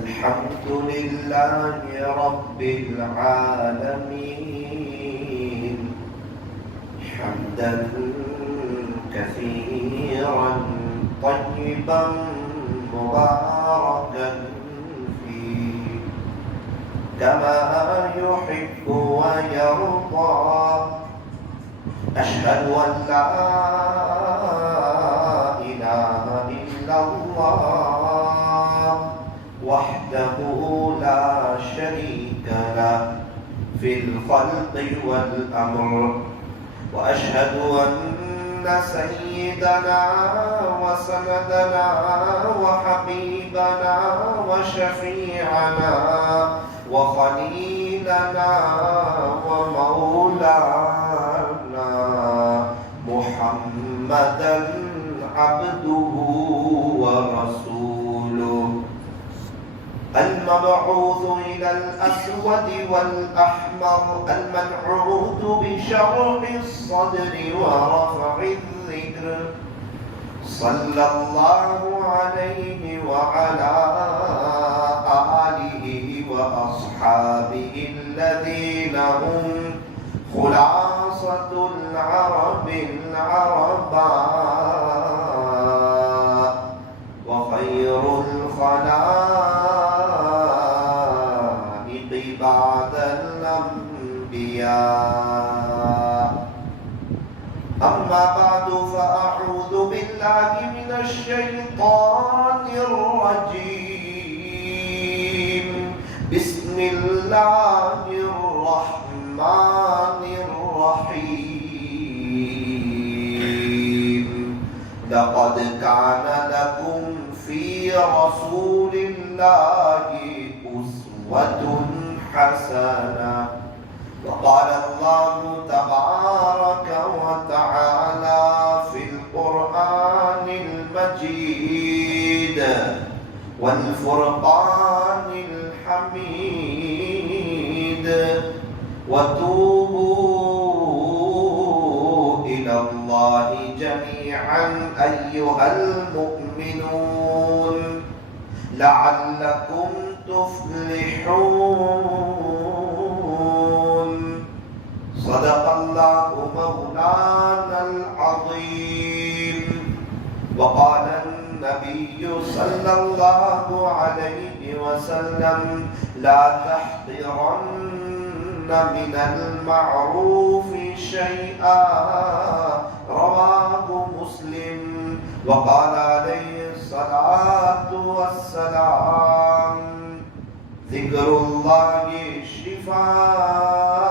الحمد لله رب العالمين حمدا كثيرا طيبا مباركا فيه كما يحب ويرضى أشهد أن لا إله إلا الله وحده لا شريك له في الخلق والأمر وأشهد أن سيدنا وسندنا وحبيبنا وشفيعنا وخليلنا ومولانا محمدا عبده ورسوله المبعوث إلى الأسود والأحمر المنعوت بشرح الصدر ورفع الذكر صلى الله عليه وعلى آله وأصحابه الذين هم خلاصة العرب العرباء وخير الخلائق بعد الأنبياء أما بعد فأعوذ بالله من الشيطان الرجيم بسم الله الرحمن الرحيم لقد كان لكم في رسول الله أسوة حسنة وقال الله تبارك وتعالى في القرآن المجيد والفرقان الحميد وتوبوا إلى الله جميعا أيها المؤمنون لعلكم تفلحون صدق الله مولانا العظيم وقال النبي صلى الله عليه وسلم لا تحقرن من المعروف شيئا رواه مسلم وقال عليه الصلاة والسلام ذكر الله شفاء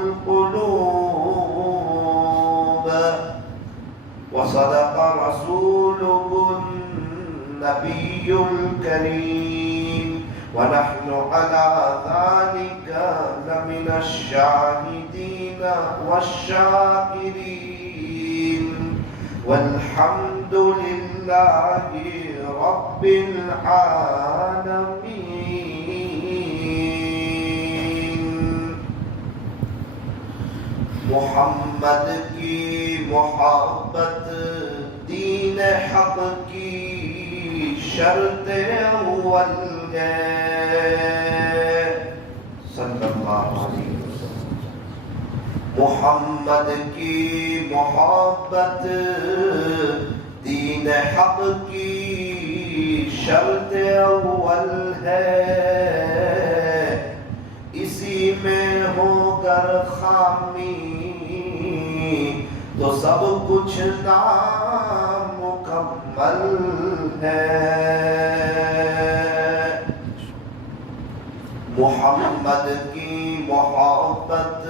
القلوب وصدق رسوله النبي الكريم ونحن على ذلك لمن الشاهدين والشاكرين والحمد لله رب العالمين محمد کی محبت دین حق کی شرط اول ہے صلی اللہ علیہ وسلم محمد کی محبت دین حق کی شرط اول ہے اسی میں ہو کر خامی تو سب کچھ نامکمل ہے محمد کی محبت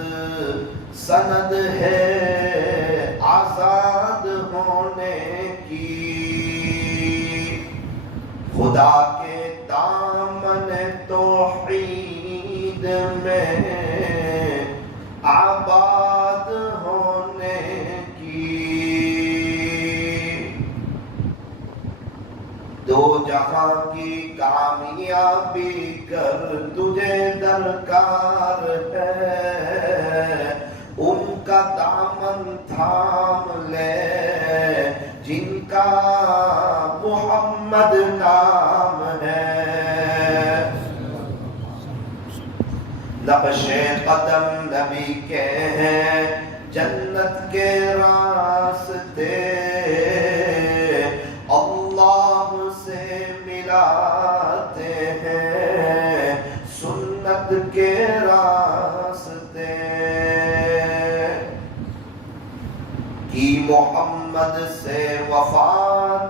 سند ہے آزاد ہونے کی خدا کے دامن توحید میں آباد ہونے کی دو جہاں کی کامیابی کر تجھے درکار ہے ان کا دامن تھام لے جن کا نقش قدم نبی کے ہیں جنت کے راستے، اللہ سے ملاتے ہیں سنت کے راستے، کی محمد سے وفا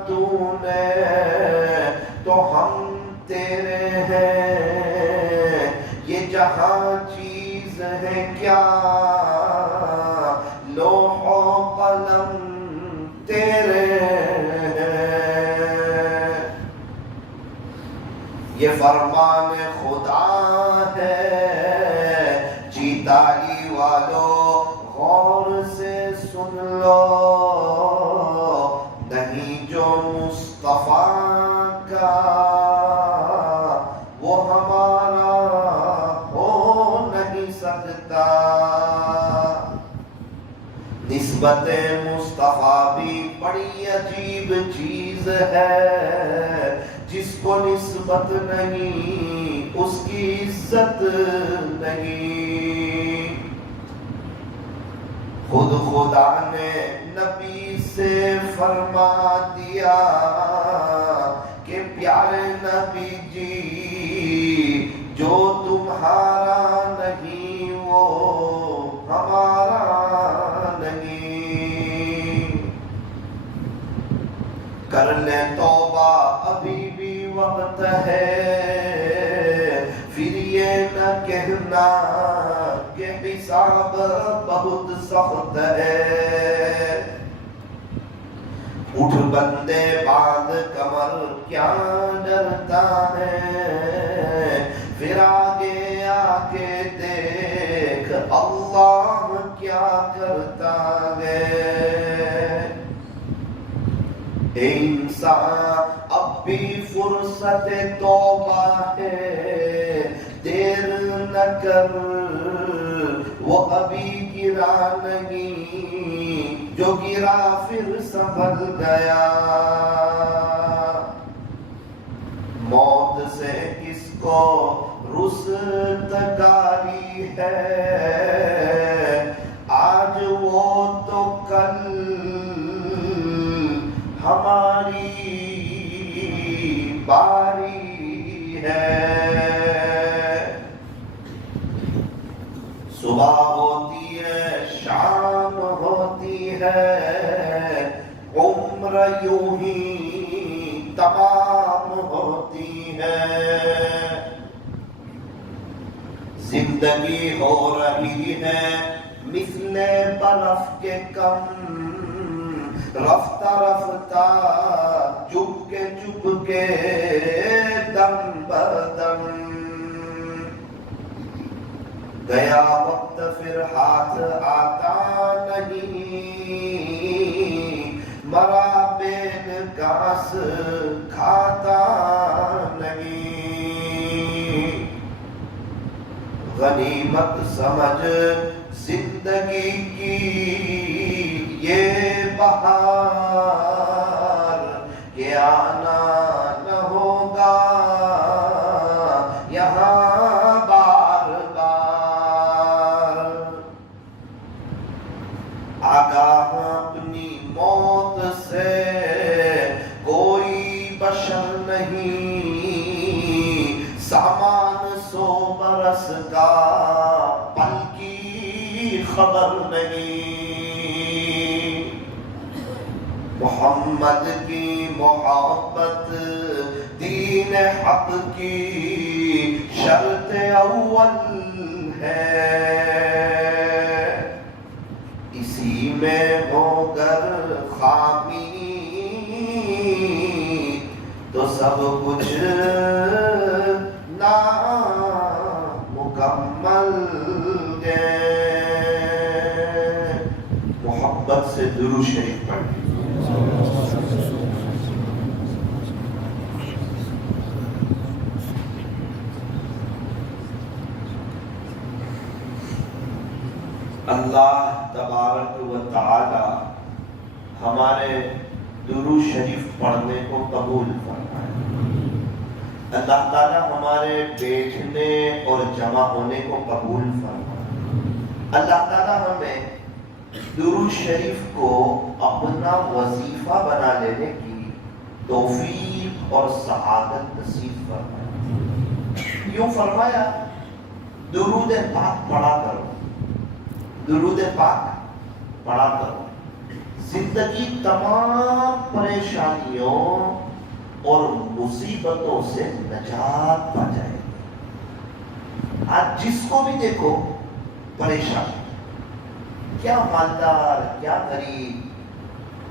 تو نے تو ہم تیرے ہیں، یہ جہاں چیز ہے کیا لوح و قلم تیرے ہیں، یہ فرمان خدا ہے چیتالی والو غور سے سن لو، نہیں جو مصطفیٰ کا وہ ہمارا ہو نہیں سکتا، نسبت مصطفیٰ بھی بڑی عجیب چیز ہے، جس کو نسبت نہیں اس کی عزت نہیں، خود خدا نے نبی سے فرما دیا کہ پیارے نبی جی جو تمہارا نہیں وہ ہمارا نہیں، کر لے توبہ ابھی بھی وقت ہے، پھر یہ نہ کہنا کہ حساب بہت سخت ہے، اٹھ بندے باندھ کمر کیا ڈرتا ہے، پھر آگے آگے دیکھ اللہ کیا کرتا ہے، اے انسان اب بھی فرصت توبہ ہے، دیر نہ کر وہ ابھی گرا نہیں، جو گرا پھر سنبھل گیا، موت سے کس کو رستگاری ہے، آج وہ تو کل ہماری باری ہے، صبح ہوتی ہے شام ہوتی ہے، عمر یوں ہی تمام ہوتی ہے، زندگی ہو رہی ہے مثل برف کے کم، رفتہ رفتہ چپ کے دم بدم، گیا وقت پھر ہاتھ آتا نہیں، مرا بین گھاس کھاتا نہیں، غنیمت سمجھ زندگی کی یہ بہار کہ آنا نہ ہوگا یہاں بار بار، آگاہ اپنی موت سے کوئی بشر نہیں، سامان 100 برس کا پل کی خبر نہیں، محمد کی محبت دین حق کی شرط اول ہے، اسی میں ہو گر خامی تو سب کچھ نامکمل ہے، محبت سے درود شریف پڑھیں۔ اللہ تبارک و تعالی ہمارے درود شریف پڑھنے کو قبول فرمائے، اللہ تعالیٰ ہمارے بیٹھنے اور جمع ہونے کو قبول فرمائے۔ اللہ تعالیٰ ہمیں درود شریف کو اپنا وظیفہ بنا لینے کی توفیق اور سعادت نصیب فرمائے۔ یوں فرمایا درود پاک پڑھا کرو، درود پاک پڑھا کرو، زندگی تمام پریشانیوں اور مصیبتوں سے نجات پا جائے گی۔ آج جس کو بھی دیکھو پریشان، کیا مالدار، کیا غریب،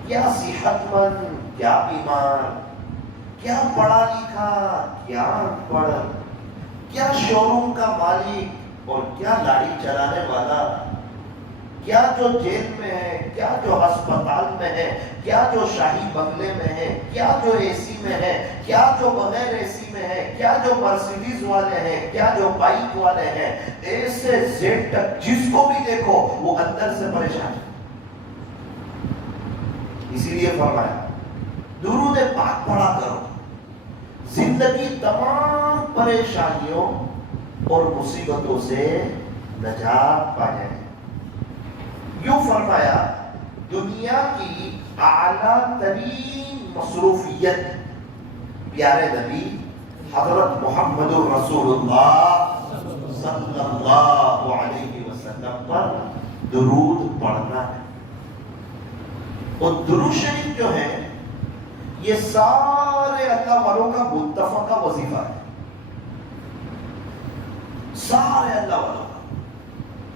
کیا صحت مند، کیا بیمار، کیا پڑھا لکھا، کیا ان پڑھ، کیا شو روم کا مالک اور کیا لاڑی چلانے والا، کیا جو جیل میں ہے، کیا جو ہسپتال میں ہے، کیا جو شاہی بنگلے میں ہے، کیا جو اے سی میں ہے، کیا جو بغیر اے سی میں ہے، کیا جو مرسیڈیز والے ہیں، کیا جو بائک والے ہیں، اے سے زیڈ تک جس کو بھی دیکھو وہ اندر سے پریشان ہے۔ اسی لیے فرمایا درود پاک پڑھا کرو، زندگی تمام پریشانیوں اور مصیبتوں سے نجات پا جائے۔ یوں فرمایا دنیا کی اعلیٰ ترین مصروفیت پیارے نبی حضرت محمد الرسول اللہ صلی اللہ علیہ وسلم پر درود پڑھنا ہے۔ اور درود شریف جو ہے یہ سارے اللہ والوں کا متفقہ وظیفہ ہے، سارے اللہ والوں کا،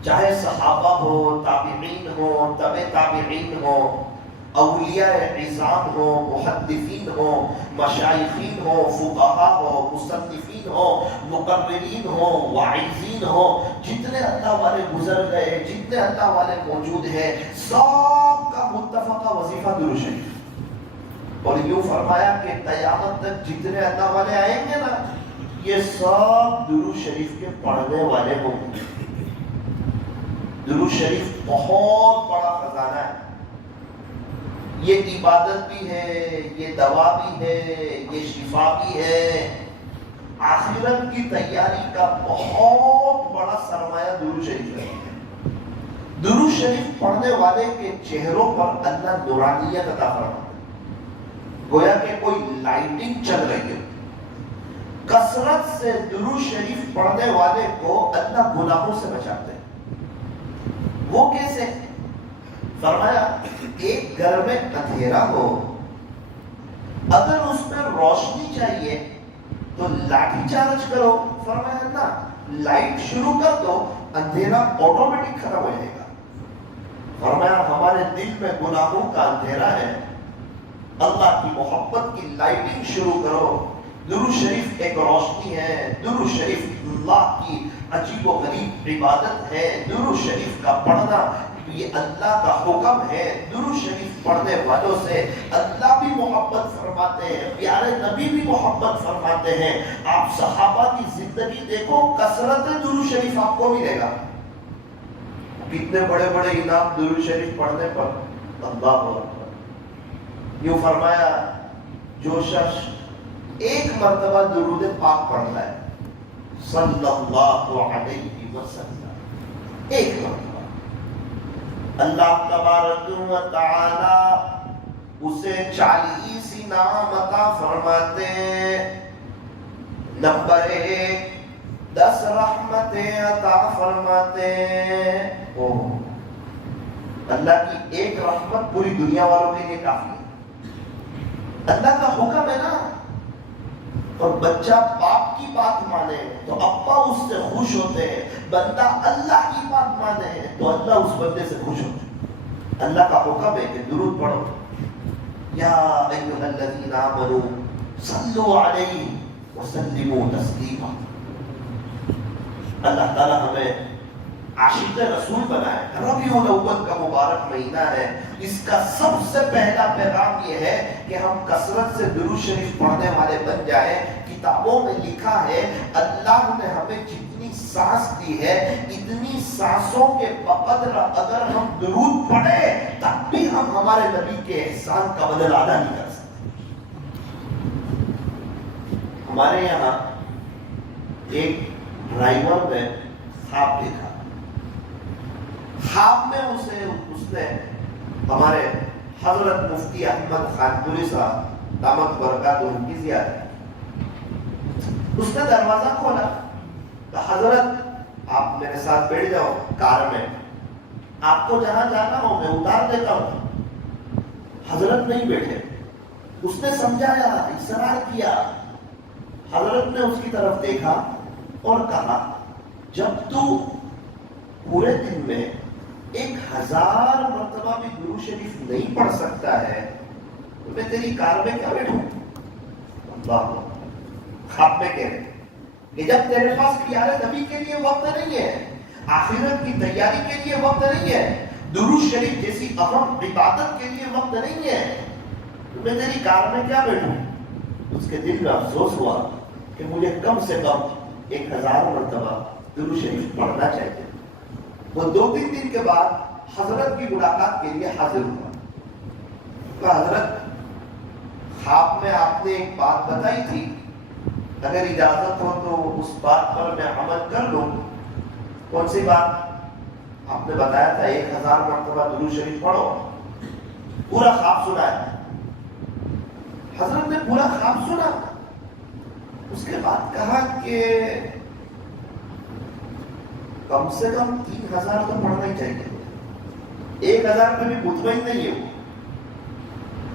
چاہے صحابہ ہو، تابعین ہو، تبع تابعین ہو، اولیاء عظام ہو، محدثین ہو، مشائخین ہو، فقہاء ہو، مصنفین ہو، مقررین ہو، واعظین ہو، جتنے اللہ والے گزر گئے، جتنے اللہ والے موجود ہیں، سب کا متفقہ وظیفہ درود شریف۔ اور یوں فرمایا کہ قیامت تک جتنے اللہ والے آئیں گے نا یہ سب درود شریف کے پڑھنے والے ہوں گے۔ درود شریف بہت بڑا خزانہ ہے، یہ عبادت بھی ہے، یہ دوا بھی ہے، یہ شفا بھی ہے، آخرت کی تیاری کا بہت بڑا سرمایہ درود شریف ہے۔ درود شریف پڑھنے والے کے چہروں پر اللہ نورانیت عطا فرماتا ہے، گویا کہ کوئی لائٹنگ چل رہی ہے۔ کثرت سے درود شریف پڑھنے والے کو اللہ گناہوں سے بچاتے ہیں۔ وہ کیسے؟ فرمایا ایک گھر میں اندھیرا ہو، اگر اس میں روشنی چاہیے تو لاٹھی چارج کرو، فرمایا نا لائٹ شروع کر دو، اندھیرا آٹومیٹک ختم ہو جائے گا۔ فرمایا ہمارے دل میں گناہوں کا اندھیرا ہے، اللہ کی محبت کی لائٹنگ شروع کرو۔ درود شریف ایک روشنی ہے، درود شریف اللہ کی عجیب و غریب عبادت ہے، درود شریف کا پڑھنا یہ اللہ کا حکم ہے، درود شریف پڑھنے والوں سے اللہ بھی محبت فرماتے ہیں، پیارے نبی بھی محبت فرماتے ہیں۔ آپ صحابہ کی زندگی دیکھو، کثرت درود شریف آپ کو ملے گا، کتنے بڑے بڑے انعام درود شریف پڑھنے پر۔ اللہ اکبر۔ یوں فرمایا جو شخص ایک مرتبہ درود پاک پڑھتا ہے صلی اللہ علیہ وسلم، ایک مرتبہ، اللہ تبارک و تعالی اسے 40 انعام عطا فرماتے ہیں۔ نمبر 1 10 رحمتیں عطا فرماتے ہیں۔ اللہ کی ایک رحمت پوری دنیا والوں کے لیے کافی ہے۔ اللہ کا حکم ہے نا، اور بچہ باپ کی بات مانے تو ابا اس سے خوش ہوتے ہیں، بندہ اللہ کی بات مانے تو اللہ اس بندے سے خوش ہوتے ہیں۔ اللہ کا حکم ہے کہ درود پڑھو، یا ایھا الذین آمنوا صلوا علیہ وسلموا تسلیما۔ اللہ تعالیٰ ہمیں عاشق رسول بنائے۔ ربیع الاول کا مبارک مہینہ ہے، اس کا سب سے پہلا پیغام یہ ہے کہ ہم کثرت سے درود شریف پڑھنے والے بن جائیں۔ کتابوں میں لکھا ہے اللہ نے ہمیں جتنی سانس دی ہے، اتنی سانسوں کے بقدر اگر ہم درود پڑھیں تب بھی ہم ہمارے نبی کے احسان کا بدل ادا نہیں کر سکتے۔ ہمارے یہاں ایک ڈرائیور نے خواب دیکھا. خواب میں اس نے ہمارے حضرت مفتی احمد خان پوری صاحب دامت برکاتہم کی زیارت. اس نے دروازہ کھولا تو حضرت آپ میرے ساتھ بیٹھ جاؤ کار میں, آپ کو جہاں جانا ہو میں اتار دیتا ہوں. حضرت نہیں بیٹھے. اس نے سمجھایا, اصرار کیا. حضرت نے اس کی طرف دیکھا اور کہا جب تو پورے دن میں 1000 مرتبہ بھی درود شریف نہیں پڑھ سکتا ہے تو میں تیری کار میں کیا بیٹھوں. اللہ خواب میں کہہ رہے کہ جب تیرے پاس خیال نبی کے لیے وقت نہیں ہے, آخرت کی تیاری کے لیے وقت نہیں ہے, درود شریف جیسی اہم عبادت کے لیے وقت نہیں ہے تو میں تیری کار میں کیا بیٹھوں. اس کے دل میں افسوس ہوا کہ مجھے کم سے کم 1000 مرتبہ درود شریف پڑھنا چاہیے. وہ 2-3 دن کے بعد حضرت کی ملاقات کے لیے حاضر ہوا. تو حضرت خواب میں آپ نے ایک بات بتائی تھی, اگر اجازت ہو تو اس بات پر میں عمل کر لوں. کون سی بات؟ آپ نے بتایا تھا 1000 مرتبہ درود شریف پڑھو. پورا خواب سنا ہے. حضرت نے پورا خواب سنا. اس کے بعد کہا کہ کم سے کم 3000 تو پڑھنا ہی چاہیے. 1000 میں بھی مطمئن نہیں ہے.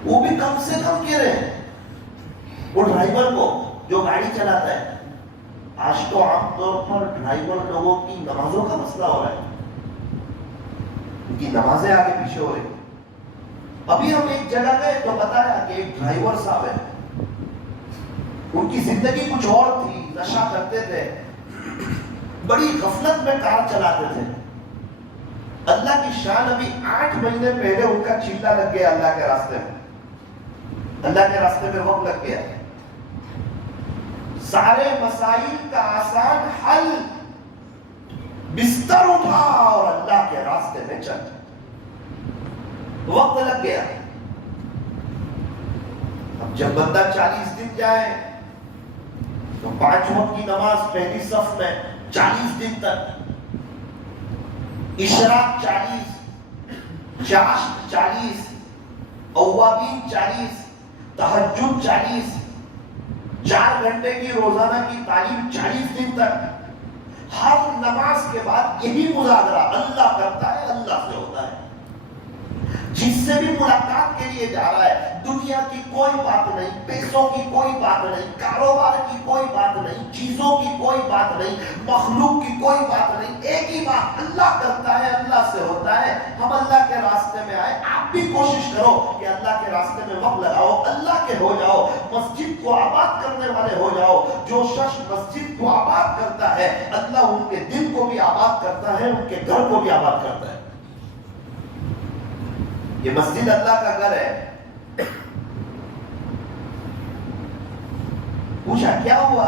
وہ بھی کم سے کم کہہ رہے ہیں وہ ڈرائیور کو جو گاڑی چلاتا ہے. آج تو عام طور پر ڈرائیور لوگوں کی نمازوں کا مسئلہ ہو رہا ہے, ان کی نمازیں آگے پیچھے ہو رہی. ابھی ہم ایک جگہ گئے تو بتایا کہ ایک ڈرائیور صاحب ہے, ان کی زندگی کچھ اور تھی, نشہ کرتے تھے, بڑی غفلت میں کار چلاتے تھے. اللہ کی شان, ابھی 8 مہینے پہلے ان کا چیلا لگ گیا اللہ کے راستے میں. اللہ کے راستے میں وقت لگ گیا. سارے مسائل کا آسان حل, بستر اٹھا اور اللہ کے راستے میں چل. وقت لگ گیا. اب جب بندہ 40 دن جائے تو 5 وقت کی نماز پہلی صف میں 40 دن تک, اشراق 40, چاشت 40, اوابین 40, تہجد 40, 4 گھنٹے کی روزانہ کی تعلیم 40 دن تک. ہر نماز کے بعد یہی مذاکرہ, اللہ کرتا ہے اللہ سے ہوتا ہے. جس سے بھی ملاقات کے لیے جا رہا ہے, دنیا کی کوئی بات نہیں, پیسوں کی کوئی بات نہیں, کاروبار کی کوئی بات نہیں, چیزوں کی کوئی بات نہیں, مخلوق کی کوئی بات نہیں, ایک ہی بات, اللہ کرتا ہے اللہ سے ہوتا ہے. ہم اللہ کے راستے میں آئے. آپ بھی کوشش کرو کہ اللہ کے راستے میں وقت لگاؤ, اللہ کے ہو جاؤ, مسجد کو آباد کرنے والے ہو جاؤ. جو شخص مسجد کو آباد کرتا ہے اللہ ان کے دل کو بھی آباد کرتا ہے, ان کے گھر کو بھی آباد کرتا ہے. یہ مسجد اللہ کا گھر ہے. پوچھا کیا ہوا؟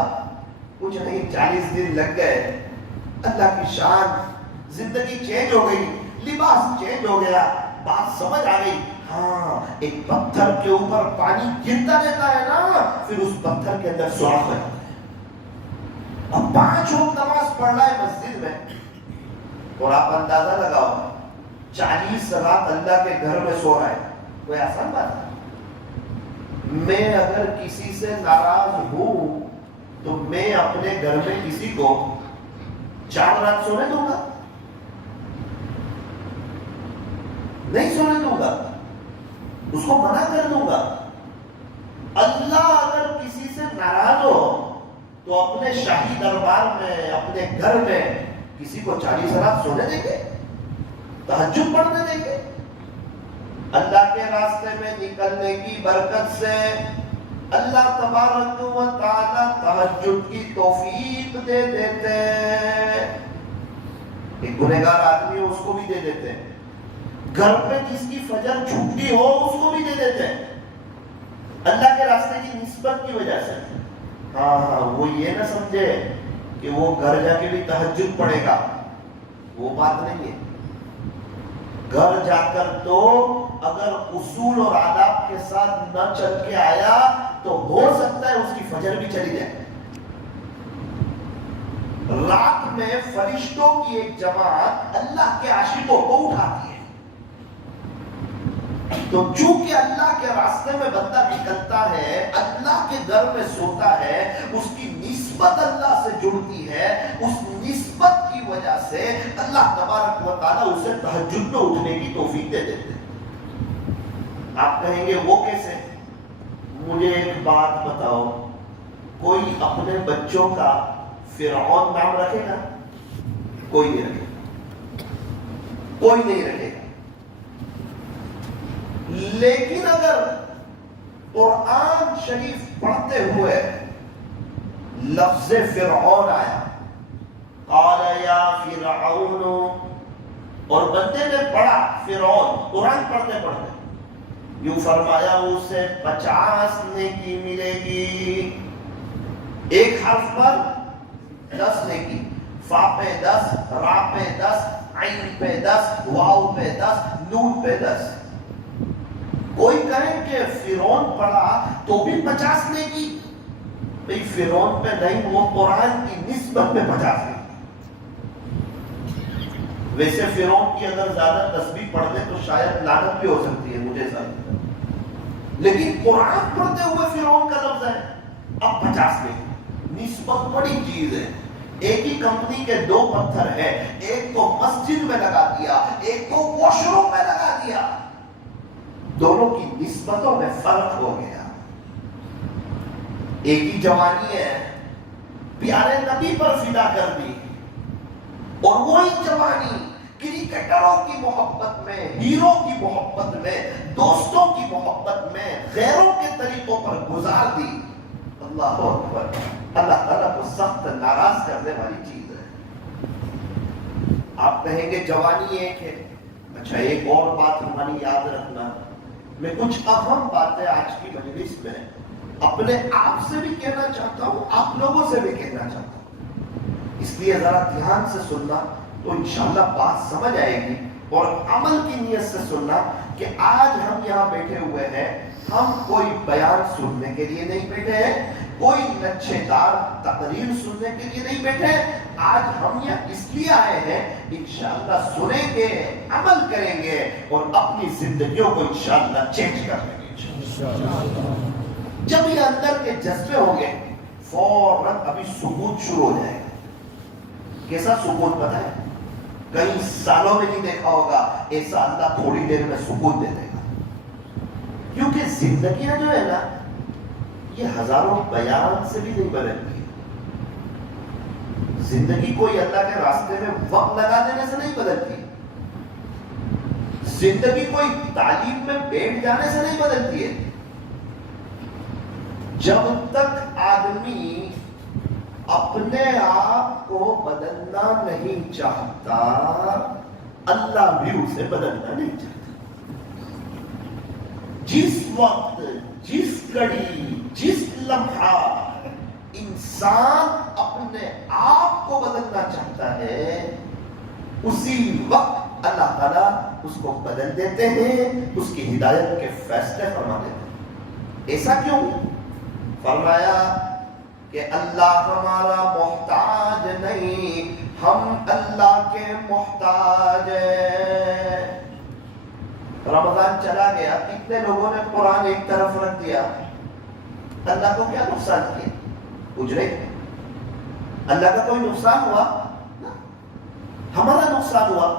پوچھا نہیں, 40 دن لگ گئے, اللہ کی شان, زندگی چینج ہو گئی, لباس چینج ہو گیا, بات سمجھ آ گئی. ہاں, ایک پتھر کے اوپر پانی گرتا رہتا ہے نا, پھر اس پتھر کے اندر سوراخ ہے. اب 5 وقت نماز پڑھ رہا ہے مسجد میں, اور آپ اندازہ لگاؤ 40 رات اللہ کے گھر میں سو رہا ہے. کوئی آسان بات ہے؟ میں اگر کسی سے ناراض ہوں تو میں اپنے گھر میں کسی کو 4 رات سونے دوں گا؟ نہیں سونے دوں گا, اس کو منع کر دوں گا. اللہ اگر کسی سے ناراض ہو تو اپنے شاہی دربار میں, اپنے گھر میں کسی کو 40 رات سونے دیں گے, تہجد پڑھنے دیں گے؟ اللہ کے راستے میں نکلنے کی برکت سے اللہ تبارک و تعالی تہجد کی توفیق دے دیتے. ایک گنہگار آدمی ہو اس کو بھی دے دیتے, گھر پہ جس کی فجر چھٹی ہو اس کو بھی دے دیتے, اللہ کے راستے کی نسبت کی وجہ سے. ہاں, وہ یہ نہ سمجھے کہ وہ گھر جا کے بھی تہجد پڑھے گا, وہ بات نہیں ہے. گھر جا کر تو اگر اصول اور آداب کے ساتھ نہ چل کے آیا تو ہو سکتا ہے اس کی فجر بھی چلی جائے. رات میں فرشتوں کی ایک جماعت اللہ کے عاشقوں کو اٹھاتی ہے. تو چونکہ اللہ کے راستے میں بندہ نکلتا ہے، اللہ کے گھر میں سوتا ہے، اس کی نسبت اللہ سے جڑتی ہے. اس نسبت کی وجہ سے اللہ تبارک و تعالیٰ اسے تہجد میں اٹھنے کی توفیق دے دیتے ہیں. آپ کہیں گے وہ کیسے؟ مجھے ایک بات بتاؤ، کوئی اپنے بچوں کا فرعون نام رکھے گا؟ کوئی نہیں رکھے گا، کوئی نہیں رکھے گا. لیکن اگر قرآن شریف پڑھتے ہوئے لفظ فرعون آیا، قال یا فرعون، اور بندے نے پڑھا فرعون، قرآن پڑھتے پڑھتے یوں فرمایا اسے 50 نیکی ملے گی. ایک حرف پر 10 نیکی، فا پہ 10، را پہ 10، عین پہ 10، واو پہ 10، نون پہ 10. کوئی کہے کہ فرعون پڑھا تو بھی 50 نیکی؟ بھئی فرعون پہ نہیں، وہ قرآن کی نسبت میں 50 نیکی. ویسے فرعون کی اگر زیادہ تسبیح پڑھ لیں تو شاید لعنت بھی ہو سکتی ہے، مجھے ساتھ، لیکن قرآن پڑھتے ہوئے فرعون کا لفظ ہے. اب 50 نیکی، نسبت بڑی چیز ہے. ایک ہی کمپنی کے 2 پتھر ہیں، ایک کو مسجد میں لگا دیا، ایک کو واش روم میں لگا دیا، دونوں کی نسبتوں میں فرق ہو گیا. ایک ہی جوانی ہے، پیارے نبی پر فدا کر دی، اور وہی جوانی کرکٹروں کی محبت میں، ہیرو کی محبت میں، دوستوں کی محبت میں، غیروں کے طریقوں پر گزار دی. اللہ اکبر. اللہ تعالیٰ کو سخت ناراض کرنے والی چیز ہے. آپ کہیں گے جوانی ایک ہے. اچھا ایک اور بات ہماری یاد رکھنا، میں کچھ اہم باتیں آج کی مجلس میں اپنے آپ سے بھی کہنا چاہتا ہوں، آپ لوگوں سے بھی کہنا چاہتا ہوں. اس لیے ذرا دھیان سے سننا تو انشاءاللہ بات سمجھ آئے گی، اور عمل کی نیت سے سننا کہ آج ہم یہاں بیٹھے ہوئے ہیں، ہم کوئی بیان سننے کے لیے نہیں بیٹھے ہیں، کوئی نچھے دار تقریر سننے کے لیے نہیں بیٹھے ہیں. آج ہم یہاں اس لیے آئے ہیں، انشاءاللہ سنیں گے، عمل کریں گے، اور اپنی زندگیوں کو انشاءاللہ چینج کر لیں گے. جب یہ اندر کے جذبے ہوں گے، فوراً ابھی سکون شروع ہو جائے گا. کیسا سکون پتہ ہے؟ کئی سالوں میں نہیں دیکھا ہوگا ایسا اللہ تھوڑی دیر میں سکون دے دے گا. کیونکہ زندگیاں جو ہے نا، یہ ہزاروں بیان سے بھی نہیں بدلتی ہے. زندگی کوئی اللہ کے راستے میں وقت لگا دینے سے نہیں بدلتی. زندگی کوئی تعلیم میں بیٹھ جانے سے نہیں بدلتی ہے. جب تک آدمی اپنے آپ کو بدلنا نہیں چاہتا، اللہ بھی اسے بدلنا نہیں چاہتا. جس وقت، جس گھڑی، جس لمحہ انسان اپنے آپ کو بدلنا چاہتا ہے، اسی وقت اللہ تعالیٰ اس کو بدل دیتے ہیں، اس کی ہدایت کے فیصلے فرما دیتے ہیں. ایسا کیوں؟ فرمایا کہ اللہ ہمارا محتاج نہیں، ہم اللہ کے محتاج ہیں. رمضان چلا گیا، کتنے لوگوں نے قرآن ایک طرف رکھ دیا. اللہ کو کیا نقصان کیا؟ کچھ نہیں. اللہ کا کوئی نقصان ہوا؟ ہمارا نقصان ہوا.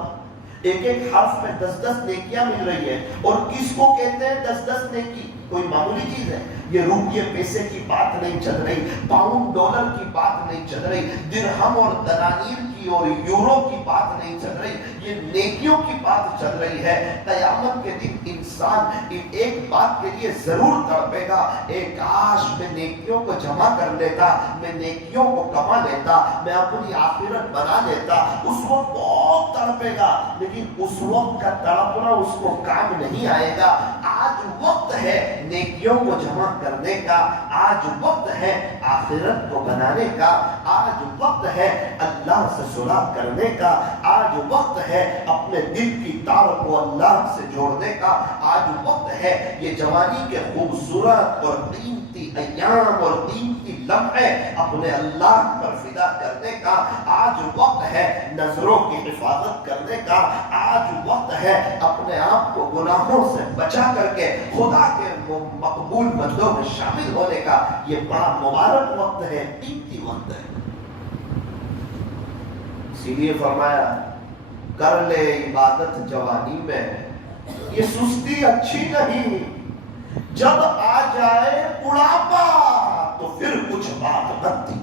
ایک ایک حرف میں 10 نیکیاں مل رہی ہے، اور کس کو کہتے ہیں 10 نیکی؟ کوئی معمولی چیز ہے؟ یہ روپیے پیسے کی بات نہیں چل رہی، پاؤنڈ ڈالر کی بات نہیں چل رہی، درہم اور دنانیر کی اور یورو کی بات نہیں چل رہی، یہ نیکیوں کی بات چل رہی ہے. قیامت کے دن انسان ایک بات کے لیے ضرور تڑپے گا، ایک کاش میں نیکیوں کو جمع کر لیتا، میں نیکیوں کو کما لیتا، میں اپنی آخرت بنا لیتا. اس وقت بہت تڑپے گا، لیکن اس وقت کا تڑپنا اس کو کام نہیں آئے گا. آج وقت ہے نیکیوں کو جمع کرنے کا، آج وقت ہے آخرت کو بنانے کا، آج وقت ہے اللہ سے صلح کرنے کا، آج وقت ہے اپنے دل کی تار کو اللہ سے جوڑنے کا، آج وقت ہے یہ جوانی کے خوبصورت اور قیمتی ایام اور قیمتی لمحے اپنے اللہ پر فدا کرنے کا، آج وقت ہے نظروں کی حفاظت کرنے کا، آج وقت ہے اپنے آپ کو گناہوں سے بچا کر کے خدا کے مقبول بندوں میں شامل ہونے کا۔ یہ بڑا مبارک وقت ہے، قیمتی وقت ہے۔ اسی لیے فرمایا کر لے عبادت جوانی میں، یہ سستی اچھی نہیں، جب آ جائے بڑھاپا تو پھر کچھ بات بنتی۔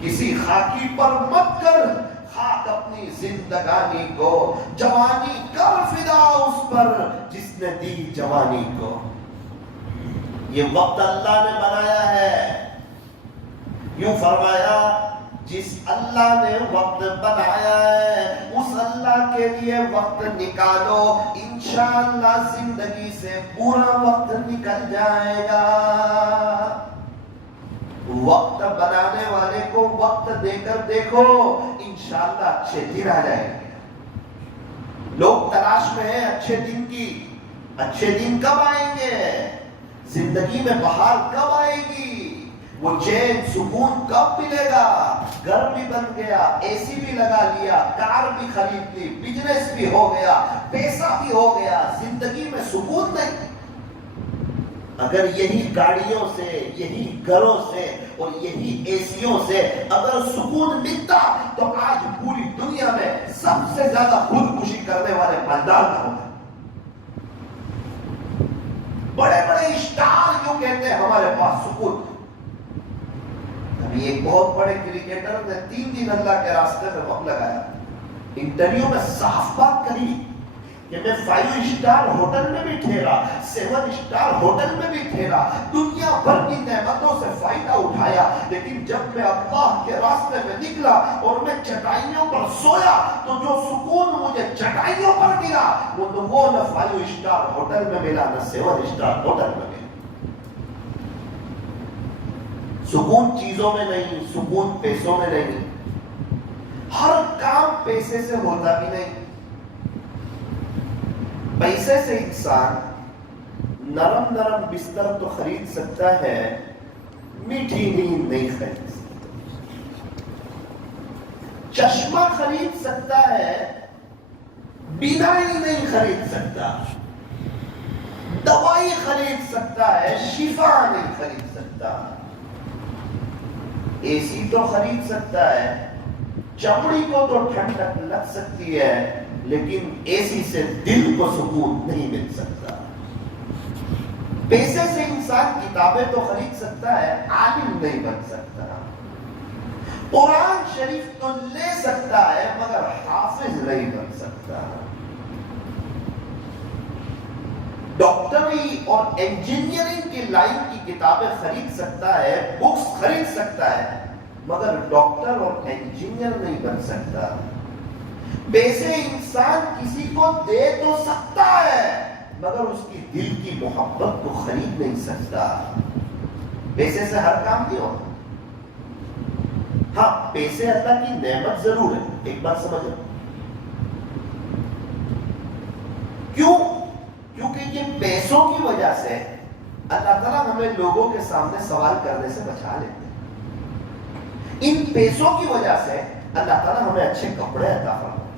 کسی خاکی پر مت کر خاک اپنی زندگانی کو، جوانی کر فدا اس پر جس نے دی جوانی کو۔ یہ وقت اللہ نے بنایا ہے، یوں فرمایا جس اللہ نے وقت بنایا ہے اس اللہ کے لیے وقت نکالو، انشاءاللہ زندگی سے پورا وقت نکل جائے گا۔ وقت بنانے والے کو وقت دے کر دیکھو، انشاءاللہ اچھے دن آ جائیں گے۔ لوگ تلاش میں ہیں اچھے دن کی، اچھے دن کب آئیں گے، زندگی میں بہار کب آئے گی، وہ چین سکون کب ملے گا۔ گھر بھی بن گیا، اے سی بھی لگا لیا، کار بھی خرید لی، بزنس بھی ہو گیا، پیسہ بھی ہو گیا، زندگی میں سکون نہیں۔ اگر یہی گاڑیوں سے، یہی گھروں سے اور یہی اے سیوں سے اگر سکون ملتا تو آج پوری دنیا میں سب سے زیادہ خودکشی کرنے والے مالدار نہ ہوتے۔ بڑے بڑے اسٹار کیوں کہتے ہیں ہمارے پاس سکون۔ ابھی ایک بہت بڑے کرکٹر نے 3 دن اللہ کے راستے میں وقت لگایا، انٹرویو میں صاف بات کہی کہ میں 5 اسٹار ہوٹل میں بھی ٹھہرا، 7 اسٹار ہوٹل میں بھی ٹھہرا، دنیا بھر کی نعمتوں سے فائدہ اٹھایا، لیکن جب میں اللہ کے راستے میں نکلا اور میں چٹائیوں پر سویا تو جو سکون مجھے چٹائیوں پر ملا وہ نہ 5 اسٹار ہوٹل میں ملا نہ 7 اسٹار ہوٹل میں ملا۔ سکون چیزوں میں نہیں، سکون پیسوں میں نہیں، ہر کام پیسے سے ہوتا بھی نہیں۔ پیسے سے انسان نرم نرم بستر تو خرید سکتا ہے، میٹھی نیند نہیں خرید سکتا۔ چشمہ خرید سکتا ہے، بینائی نہیں خرید سکتا۔ دوائی خرید سکتا ہے، شفا نہیں خرید سکتا۔ اے سی تو خرید سکتا ہے، چمڑی کو تو ٹھنڈک لگ سکتی ہے، لیکن اے سی سے دل کو سکون نہیں مل سکتا۔ پیسے سے انسان کتابیں تو خرید سکتا ہے، عالم نہیں بن سکتا۔ قرآن شریف تو لے سکتا ہے مگر حافظ نہیں بن سکتا۔ ڈاکٹری اور انجینئرنگ کی لائن کی کتابیں خرید سکتا ہے، بکس خرید سکتا ہے، مگر ڈاکٹر اور انجینئر نہیں بن سکتا۔ پیسے انسان کسی کو دے تو سکتا ہے مگر اس کی دل کی محبت کو خرید نہیں سکتا۔ پیسے سے ہر کام نہیں ہوتا۔ ہاں، پیسے اللہ کی نعمت ضرور ہے، ایک بات سمجھو۔ کیوں؟ کیونکہ یہ پیسوں کی وجہ سے اللہ تعالیٰ ہمیں لوگوں کے سامنے سوال کرنے سے بچا لیتے ہیں۔ ان پیسوں کی وجہ سے اللہ تعالیٰ ہمیں اچھے کپڑے عطا فرماتے ہیں۔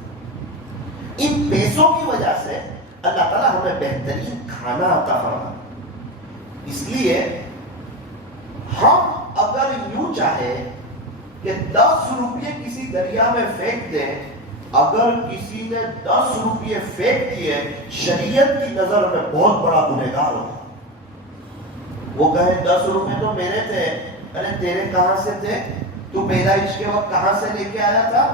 ان پیسوں کی وجہ سے اللہ تعالیٰ ہمیں بہترین کھانا عطا فرماتے ہیں۔ اس لیے ہم اگر یوں چاہیں کہ 10 روپے کسی دریا میں پھینک دیں، اگر کسی نے 10 روپے پھینک دیے شریعت کی نظر میں بہت بڑا گنہگار ہوگا۔ وہ کہے 10 روپے تو میرے تھے، ارے تیرے کہاں سے تھے؟ تو پیدائش کے وقت کہاں سے لے کے آیا تھا؟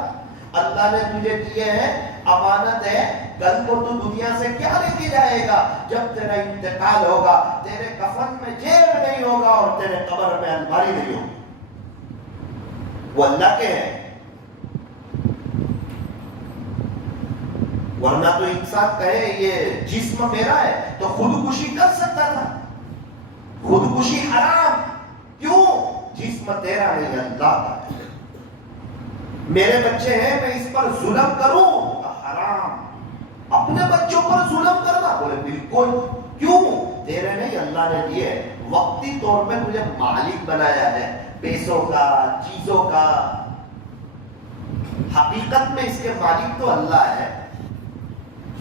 اللہ نے تجھے دیے ہیں، امانت ہے، کل کو تو دنیا سے کیا لے کے جائے گا؟ جب تیرا انتقال ہوگا تیرے کفن میں جیب نہیں ہوگا اور تیرے قبر میں الماری نہیں ہوگی۔ وہ اللہ کے ہیں، ورنہ تو انسان کہے یہ جسم میرا ہے تو خودکشی کر سکتا تھا۔ خودکشی حرام، کیوں؟ جسم تیرا نہیں، اللہ کا ہے۔ میرے بچے ہیں، میں اس پر ظلم کروں، حرام۔ اپنے بچوں پر ظلم کرنا، بولے بالکل، کیوں؟ تیرے نہیں، اللہ نے دیے، وقتی طور پہ تجھے مالک بنایا ہے پیسوں کا، چیزوں کا، حقیقت میں اس کے مالک تو اللہ ہے۔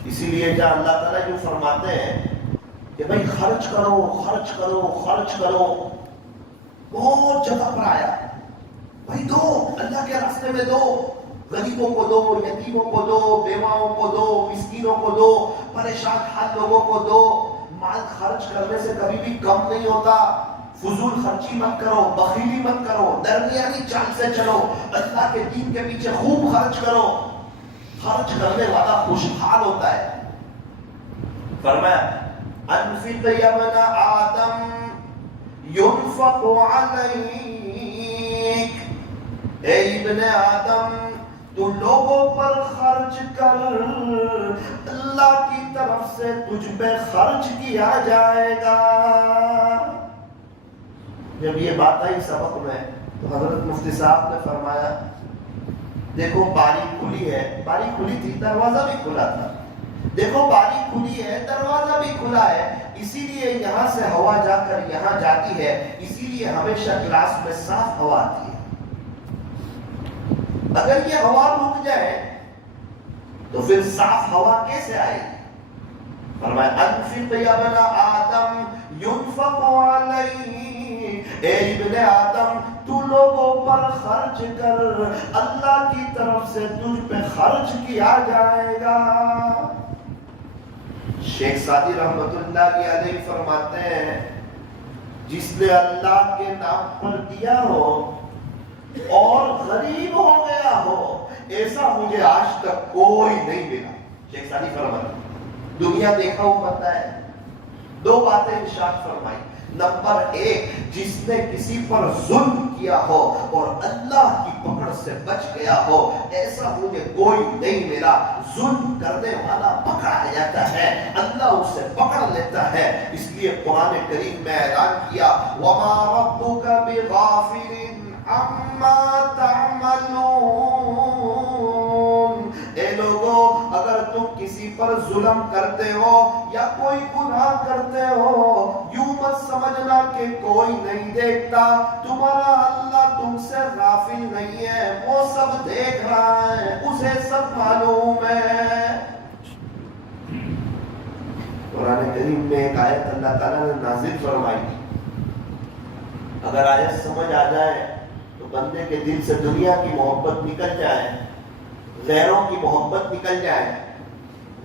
اسی لیے جہاں اللہ تعالیٰ جو فرماتے ہیں کہ بھائی خرچ کرو خرچ کرو خرچ کرو، بہت جگہ پر آیا بھائی دو، اللہ کے راستے میں دو، غریبوں کو دو، یتیموں کو دو، بیواؤں کو دو، مسکینوں کو دو، پریشان حال لوگوں کو دو۔ مال خرچ کرنے سے کبھی بھی کم نہیں ہوتا۔ فضول خرچی مت کرو، بخیلی مت کرو، درمیانی چال سے چلو، اللہ کے دین کے پیچھے خوب خرچ کرو۔ خرچ کرنے والا خوشحال ہوتا ہے۔ فرمایا انفق یا ابن آدم ينفق علیک، اے ابن آدم تو لوگوں پر خرچ کر، اللہ کی طرف سے تجھ پہ خرچ کیا جائے گا۔ جب یہ بات آئی سبق میں تو حضرت مفتی صاحب نے فرمایا دیکھو باری کھلی ہے، باری کھلی تھی دروازہ بھی کھلا تھا، دیکھو باری کھلی ہے دروازہ بھی کھلا ہے، اسی لیے یہاں سے ہوا جا کر یہاں جاتی ہے، اسی لیے ہمیشہ کلاس میں صاف ہوا آتی ہے۔ اگر یہ ہوا رک جائے تو پھر صاف ہوا کیسے آئے گی؟ فرمایا انفق یا ابن آدم ينفق علیک، اے ابن آدم تو لوگوں پر خرچ کر، اللہ کی طرف سے تجھ پہ خرچ کیا جائے گا۔ شیخ سعدی رحمت اللہ علیہ فرماتے ہیں جس نے اللہ کے نام پر دیا ہو اور غریب ہو گیا ہو، ایسا مجھے آج تک کوئی نہیں ملا۔ شیخ سعدی فرماتے ہیں دنیا دیکھا ہوا بندہ ہے، دو باتیں ارشاد فرمائی، نمبر ایک جس نے کسی پر ظلم کیا ہو اور اللہ کی پکڑ سے بچ گیا ہو، ایسا مجھے کوئی نہیں ملا۔ ظلم کرنے والا پکڑا جاتا ہے، اللہ اسے پکڑ لیتا ہے۔ اس لیے قرآن کریم میں اعلان کیا وَمَا رَبُّكَ بِغَافِلٍ عَمَّا تَعْمَلُونَ، اے لوگو اگر تم کسی پر ظلم کرتے ہو یا کوئی گناہ کرتے ہو، یوں مت سمجھنا کہ کوئی نہیں دیکھتا، تمہارا اللہ تم سے غافل نہیں ہے، وہ سب دیکھ رہا ہے، اسے سب معلوم ہے۔ قرآن کریم میں ایک آیت اللہ تعالیٰ نے نازل فرمائی، اگر آیت سمجھ آ جائے تو بندے کے دل سے دنیا کی محبت نکل جائے، غیروں کی محبت نکل جائے،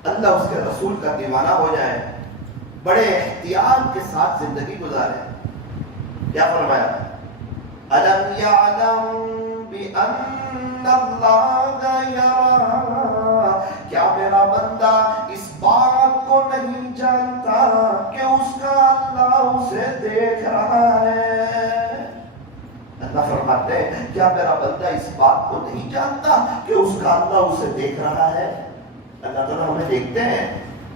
اللہ اس کے رسول کا دیوانہ ہو جائے، بڑے احتیاط کے ساتھ زندگی گزارے۔ کیا فرمایا؟ أَلَمْ يَعْلَمْ بِأَنَّ اللَّهَ يَرَى، کیا میرا بندہ اس بات کو نہیں جانتا کہ اس کا اللہ اسے دیکھ رہا ہے؟ اللہ فرماتے ہیں کیا میرا بندہ اس بات کو نہیں جانتا کہ اس کا اللہ اسے دیکھ رہا ہے؟ اللہ تعالیٰ ہمیں دیکھتے ہیں،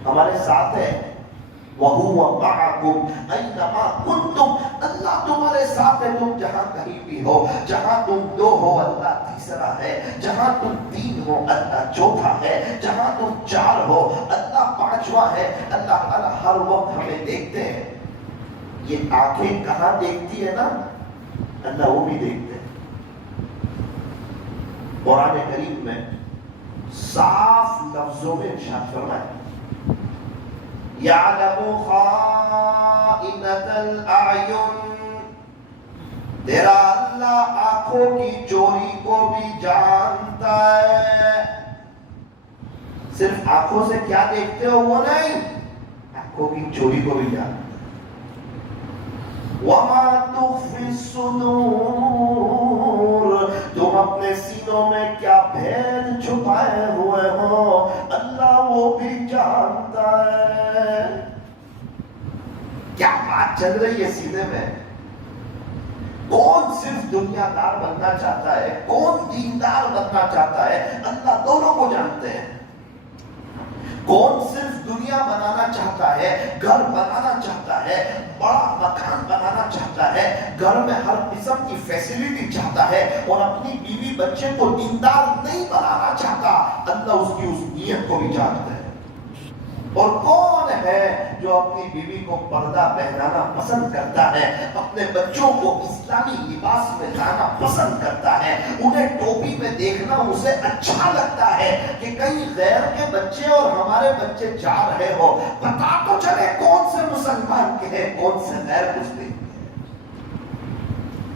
ہمارے ساتھ ہے۔ وَهُوَ مَعَكُمْ أَيْنَمَا كُنْتُمْ، اللہ تمہارے ساتھ ہے، تم جہاں کہیں بھی ہو، جہاں تم دو ہو اللہ تیسرا ہے، جہاں تم تین ہو اللہ چوتھا ہے، جہاں تم چار ہو اللہ پانچواں ہے۔ اللہ تعالیٰ ہر وقت ہمیں دیکھتے ہیں۔ یہ آنکھیں کہاں دیکھتی ہے نا، اللہ وہ بھی دیکھتے ہیں۔ قرآن کریم میں صاف لفظوں میں ارشاد فرمایا یعلم خائنۃ الاعین، تیرا اللہ آنکھوں کی چوری کو بھی جانتا ہے۔ صرف آنکھوں سے کیا دیکھتے ہو وہ نہیں، آنکھوں کی چوری کو بھی جانتا ہے۔ وَمَا تُخْفِي الصُّدُورُ، تم اپنے سینوں میں کیا بھید چھپائے ہوئے ہو اللہ وہ بھی جانتا ہے۔ کیا بات چل رہی ہے سینے میں؟ کون صرف دنیا دار بننا چاہتا ہے، کون دیندار بننا چاہتا ہے، اللہ دونوں کو جانتے ہیں۔ کون صرف دنیا بنانا چاہتا ہے، گھر بنانا چاہتا ہے، بڑا مکان بنانا چاہتا ہے، گھر میں ہر قسم کی فیسلٹی چاہتا ہے اور اپنی بیوی بچے کو دیندار نہیں بنانا چاہتا، اللہ اس کی اس نیت کو بھی جانتا ہے۔ اور کون ہے جو اپنی بیوی کو پردہ پہنانا پسند کرتا ہے، اپنے بچوں کو اسلامی لباس میں لانا پسند کرتا ہے، انہیں ٹوپی میں دیکھنا اسے اچھا لگتا ہے کہ کئی غیر کے بچے اور ہمارے بچے جا رہے ہو، پتا تو چلے کون سے مسلمان کے ہیں کون سے غیر مسلم،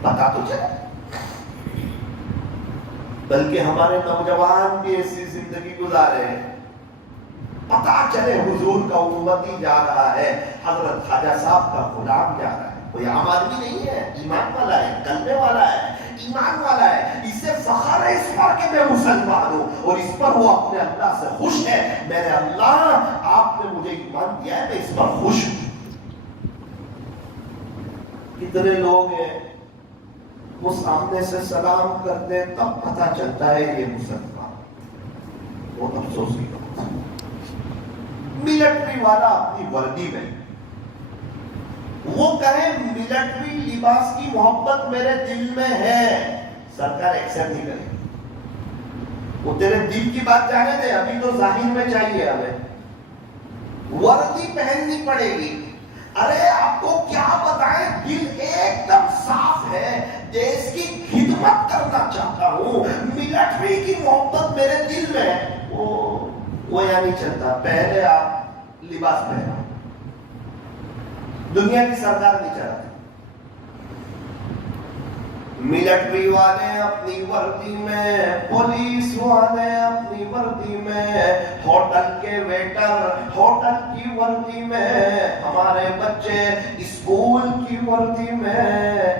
پتا تو چلے۔ بلکہ ہمارے نوجوان بھی ایسی زندگی گزارے ہیں، پتا چلے حضور کا امتی جا رہا ہے، حضرت خواجہ صاحب کا غلام جا رہا ہے، کوئی عام آدمی نہیں ہے، ایمان والا ہے، کلمے والا ہے، ایمان والا ہے، اسے فخر ہے اس پر کہ میں مسلمان ہوں، اور اس پر وہ اپنے اللہ سے خوش ہے، میرے اللہ آپ نے مجھے ایمان دیا ہے، میں اس پر خوش ہوں۔ کتنے لوگ ہیں وہ سامنے سے سلام کرتے ہیں تب پتا چلتا ہے یہ مسلمان، وہ افسوس کی بات ہے۔ ملٹری والا اپنی وردی میں وہ کہے ملٹری لباس کی محبت میرے دل میں ہے، سرکار ایکسپٹ نہیں کرے، وہ تیرے دل کی بات جانے دے، ابھی تو ظاہر میں چاہیے، ہمیں وردی پہننی پڑے گی۔ ارے آپ کو کیا بتائیں، دل ایک دم صاف ہے، دیش کی خدمت کرنا چاہتا ہوں، ملٹری کی محبت میرے دل میں ہے، وہ یا نہیں چلتا۔ پہلے آپ لباس پہنا، دنیا کی سرکار نہیں چلاتی، ملٹری والے اپنی وردی میں، پولیس والے اپنی وردی میں، ہوٹل کے ویٹر ہوٹل کی وردی میں، ہمارے بچے اسکول کی وردی میں۔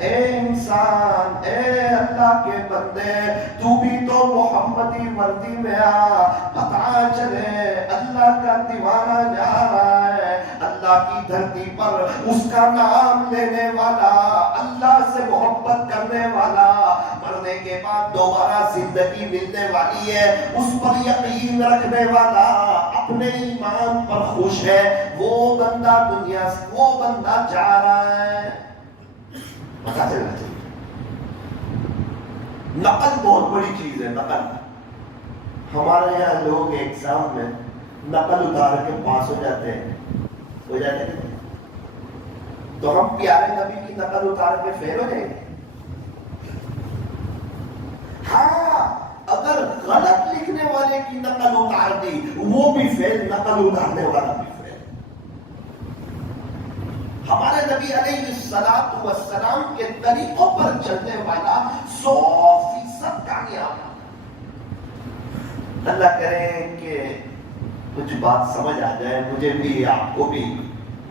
اے انسان، اے اللہ کے بندے، تو بھی تو محمدی وردی میں آ، پتا چلے اللہ کا دیوانہ جا رہا ہے، اللہ کی دھرتی پر اس کا نام لینے والا، اللہ سے محبت کرنے والا، مرنے کے بعد دوبارہ زندگی ملنے والی ہے اس پر یقین رکھنے والا، اپنے ایمان پر خوش ہے، وہ بندہ دنیا سے، وہ بندہ جا رہا ہے۔ پتا چلنا چاہیے، نقل بہت بڑی چیز ہے، نقل۔ ہمارے یہاں لوگ ایگزام میں نقل اتار کے پاس ہو جاتے ہیں، ہو جاتے ہیں، تو ہم پیارے نبی کی نقل اتار کے فیل ہو جائیں گے؟ ہاں، اگر غلط لکھنے والے کی نقل اتار دی وہ بھی فیل، نقل اتارنے والا بھی فیل۔ ہمارے نبی علیہ السلام کے طریقوں پر چلنے والا 100% کامیاب۔ اللہ کرے کہ کچھ بات سمجھ آ جائے، مجھے بھی آپ کو بھی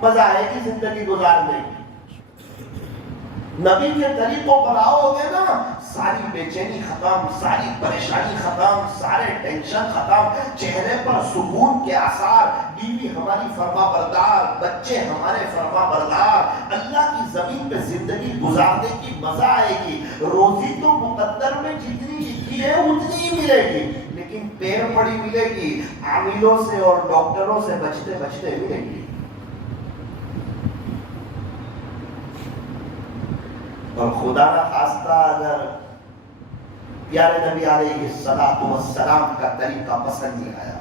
مزہ آئے گی زندگی گزارنے کی۔ نبی کے طریقوں پر آؤ گے نا، ساری بے چینی ختم، ساری پریشانی ختم، سارے ٹینشن ختم، چہرے پر سکون کے آثار، بیوی ہماری فرما بردار، بچے ہمارے فرما بردار، اللہ کی زمین پہ زندگی گزارنے کی مزہ آئے گی۔ روزی تو مقدر میں جتنی لکھی ہے اتنی ہی ملے گی، لیکن پیر پڑی ملے گی، عاملوں سے اور ڈاکٹروں سے بچتے بچتے ملے گی۔ اور خدا نہ خواستہ اگر پیارے نبی علیہ السلام کا طریقہ پسند نہیں آیا،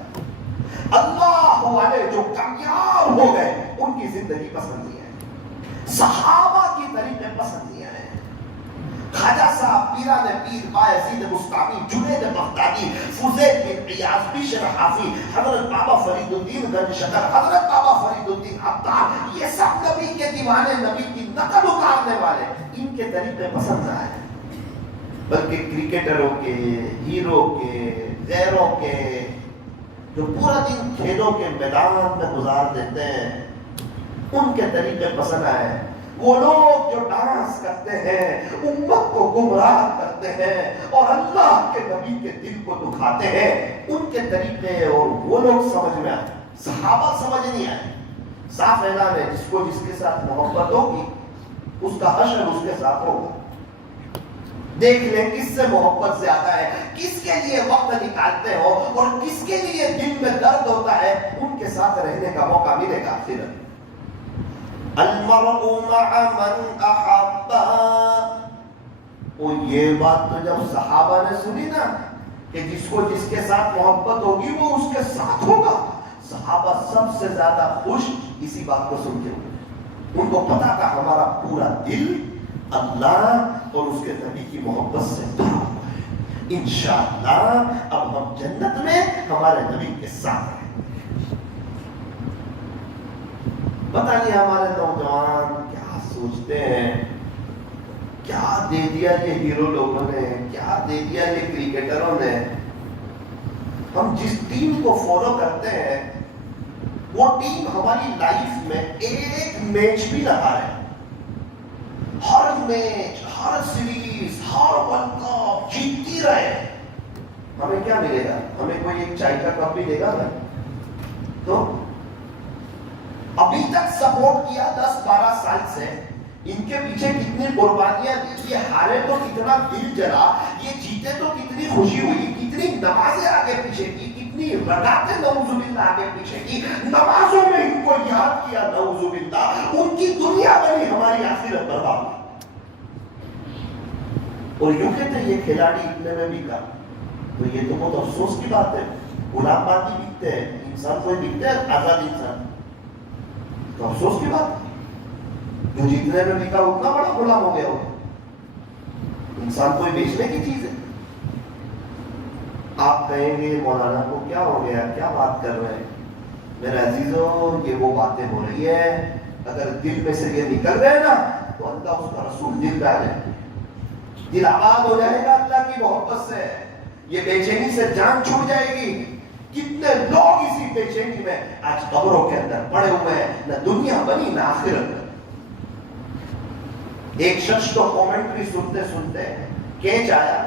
اللہ والے جو کامیاب ہو گئے ان کی زندگی پسند نہیں آئی، صحابہ کی طریقے پسند نہیں آئے، خواجہ صاحب، پیران پیر، بایزید بستامی، جنید بغدادی، فضیل بن عیاض، بشر حافی، حضرت بابا فرید الدین گنج شکر، حضرت بابا فرید الدین عطار، یہ سب نبی کے دیوانے، نبی کی نقل اتارنے والے، ان کے طریقے پسند نہ آئے، بلکہ کرکٹروں کے، ہیرو کے، غیروں کے، جو پورا دن کھیلوں کے میدان میں گزار دیتے ہیں، ان کے طریقے پسند آئے۔ وہ لوگ جو ڈانس کرتے ہیں، امت کو گمراہ کرتے ہیں اور اللہ کے نبی کے دل کو دکھاتے ہیں، ان کے طریقے اور وہ لوگ سمجھ میں آئے، صحابہ سمجھ نہیں آئے۔ صاف اعلان ہے، جس کو جس کے ساتھ محبت ہوگی اس کا حشر اس کے ساتھ ہوگا۔ دیکھ لیں کس سے محبت زیادہ ہے، کس کے لیے وقت نکالتے ہو اور کس کے لیے دل میں درد ہوتا ہے، ان کے ساتھ رہنے کا موقع ملے گا۔ پھر المرء مع من احب، اور یہ بات تو جب صحابہ نے سنی نا کہ جس کو جس کے ساتھ محبت ہوگی وہ اس کے ساتھ ہوگا، صحابہ سب سے زیادہ خوش اسی بات کو سن کے ہوئے. ان کو پتا تھا ہمارا پورا دل اللہ اور اس کے نبی کی محبت سے بھرا ہوا ہے. انشاءاللہ اب ہم جنت میں ہمارے نبی کے ساتھ ہیں. پتہ نہیں ہمارے نوجوان کیا سوچتے ہیں، کیا دے دیا یہ ہیرو لوگوں نے، کیا دے دیا یہ کرکٹروں نے. ہم جس ٹیم کو فالو کرتے ہیں وہ ٹیم ہماری لائف میں ایک میچ بھی نہ ہارے. ہر میچ، ہر سیریز، ہر ورلڈ کپ جیتتی رہے. ہمیں کیا ملے گا؟ ہمیں کوئی ایک چائے کا کپ بھی دے گا نا؟ تو ابھی تک سپورٹ کیا 10-12 سال سے، ان کے پیچھے کتنی قربانیاں دی، یہ ہارے تو کتنا دل جلا، یہ جیتے تو کتنی خوشی ہوئی، کتنی نمازیں آگے پیچھے کی، کتنی رکعتیں نعوذ باللہ آگے پیچھے کی، نمازوں میں ان کو یاد کیا نعوذ باللہ، ان کی دنیا بنی، ہماری آخرت برباد ہوئی. اور یوں کہتے ہیں یہ کھلاڑی اتنے میں بکا، تو یہ تو بہت افسوس کی بات ہے. غلام باقی بکتے ہیں، انسان کوئی بکتے ہیں آزاد انسان، تو افسوس کی بات ہے. جو جتنے میں بکا اتنا بڑا غلام ہو گیا ہو. انسان کوئی بیچنے کی چیز ہے. آپ کہیں گے مولانا کو کیا ہو گیا، کیا بات کر رہے ہیں؟ میرے عزیزوں، یہ وہ باتیں ہو رہی ہے، اگر دل میں سے یہ نکل گئے نا تو اللہ اس کا رسول دل ڈالے، دل آباد ہو جائے گا اللہ کی محبت سے. یہ بے چینی سے جان چھوٹ جائے گی. کتنے لوگ اسی بے چینی میں آج قبروں کے اندر پڑے ہوئے ہیں، نہ دنیا بنی نہ آخرت. ایک شخص کو کومنٹری سنتے سنتے کینچ آیا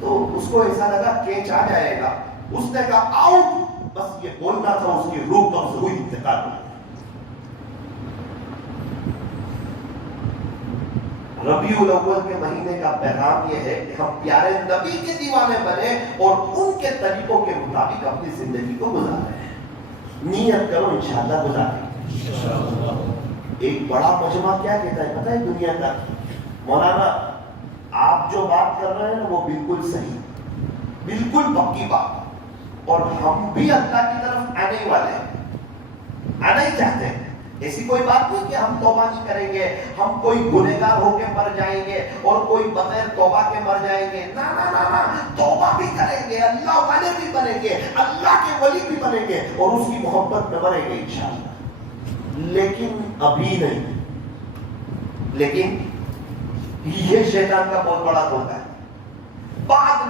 تو اس کو ایسا لگا کینچ آ جائے گا، اس نے کہا آؤٹ، بس یہ بولنا تھا، اس کی روح قبض ہوئی، انتقال ہوئی. ربیع الاول کے مہینے کا پیغام یہ ہے کہ ہم پیارے نبی کے دیوانے بنے اور ان کے طریقوں کے مطابق اپنی زندگی کو گزارے. نیت کرو انشاءاللہ گزارے. ایک بڑا مجمع کیا کہتا ہے پتہ ہے دنیا کا؟ مولانا آپ جو بات کر رہے ہیں وہ بالکل صحیح، بالکل پکی بات، اور ہم بھی اللہ کی طرف آنے والے ہیں، آنا ہی چاہتے ہیں. ایسی کوئی بات نہیں کہ ہم توبہ نہیں کریں گے، ہم کوئی گنہگار ہو کے مر جائیں گے اور کوئی بغیر توبہ کے مر جائیں گے. نا نا نا نا، توبہ بھی کریں گے، اللہ والے بھی بنیں گے، اللہ کے ولی بھی بنیں گے اور اس کی محبت میں مریں گے انشاءاللہ. لیکن ابھی نہیں. لیکن یہ شیطان کا بہت بڑا دھوکہ ہے. بعد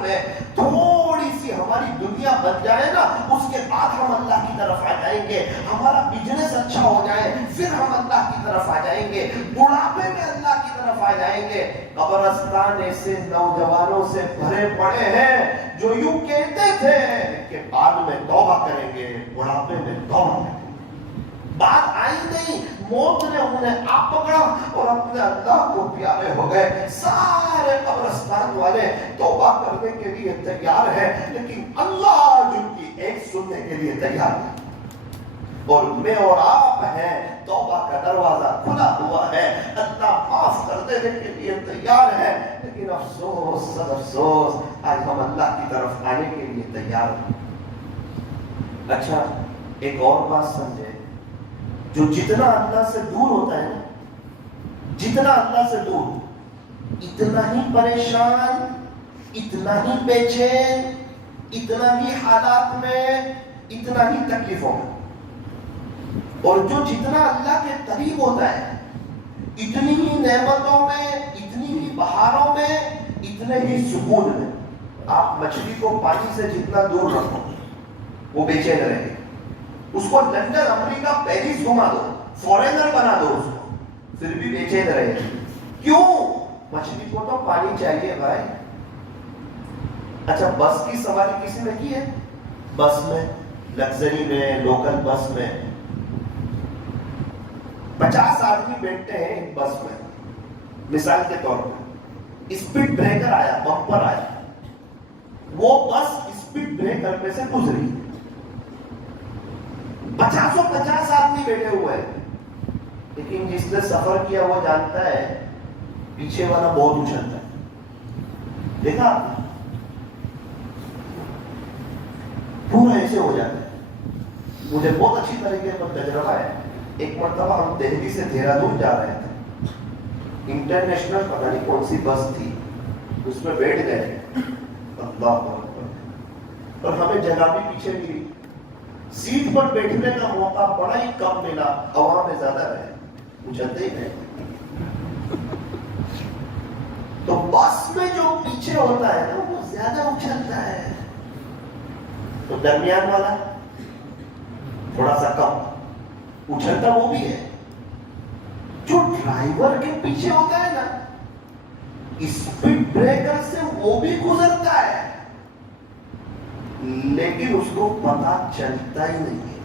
میں تھوڑی سی ہماری دنیا بن جائے نا، اس کے بعد ہم اللہ کی طرف آ جائیں گے. ہمارا بزنس اچھا ہو جائے پھر ہم اللہ کی طرف آ جائیں گے. بڑھاپے میں اللہ کی طرف آ جائیں گے. قبرستان ایسے نوجوانوں سے بھرے پڑے ہیں جو یوں کہتے تھے کہ بعد میں توبہ کریں گے، بڑھاپے میں توبہ کریں گے. بات آئی نہیں، موت نے انہیں آپ پکڑا اور اپنے اللہ کو پیارے ہو گئے. سارے قبرستان والے توبہ کرنے کے لیے تیار ہیں، لیکن اللہ جن کی ایک سننے کے لیے تیار ہے. اور میں اور آپ ہیں، توبہ کا دروازہ کھلا ہوا ہے، اللہ معاف کر دینے کے لیے تیار ہے. لیکن افسوس، سب افسوس، آج ہم اللہ کی طرف آنے کے لیے تیار ہیں. اچھا ایک اور بات سمجھے، جو جتنا اللہ سے دور ہوتا ہے، جتنا اللہ سے دور، اتنا ہی پریشان، اتنا ہی بے چین، اتنا ہی حالات میں، اتنا ہی تکلیفوں میں. اور جو جتنا اللہ کے قریب ہوتا ہے، اتنی ہی نعمتوں میں، اتنی ہی بہاروں میں، اتنے ہی سکون میں. آپ مچھلی کو پانی سے جتنا دور رکھو وہ بے چین رہے گی. اس کو لندن، امریکہ، پیرس گھما دو، فورینر بنا دو اس کو، پھر بھی بے چین رہے گی. کیوں؟ مچھلی کو تو پانی چاہیے بھائی. اچھا بس کی سواری کسی نے کی ہے؟ بس میں، لگژری میں، لوکل بس میں 50 آدمی بیٹھتے ہیں ایک بس میں. مثال کے طور پر اسپیڈ بریکر آیا، بمپر آیا، وہ بس اسپیڈ بریکر پہ سے گزری، 50 آدمی بیٹھے ہوئے ہیں. لیکن جس نے سفر کیا وہ جانتا ہے پیچھے والا بہت اچھلتا ہے. دیکھا دھوکے سے ہو جاتے ہیں. مجھے بہت اچھی طریقے پر تجربہ ہے. ایک مرتبہ ہم دہلی سے دہرادون جا رہے تھے. انٹرنیشنل پتہ نہیں کون سی بس تھی, اس میں بیٹھ گئے. اللہ اکبر. اور ہمیں جگہ بھی پیچھے ملی. سیٹ پر بیٹھنے کا موقع بڑا ہی کم ملا, ہوا میں زیادہ رہے, اچھلتے ہی نہیں. تو بس میں جو پیچھے ہوتا ہے نا وہ زیادہ اچھلتا ہے, تو درمیان والا تھوڑا سا کم اچھلتا وہ بھی ہے. جو ڈرائیور کے پیچھے ہوتا ہے نا, اسپیڈ بریکر سے وہ بھی گزرتا ہے, لیکن اس کو پتا چلتا ہی نہیں ہے.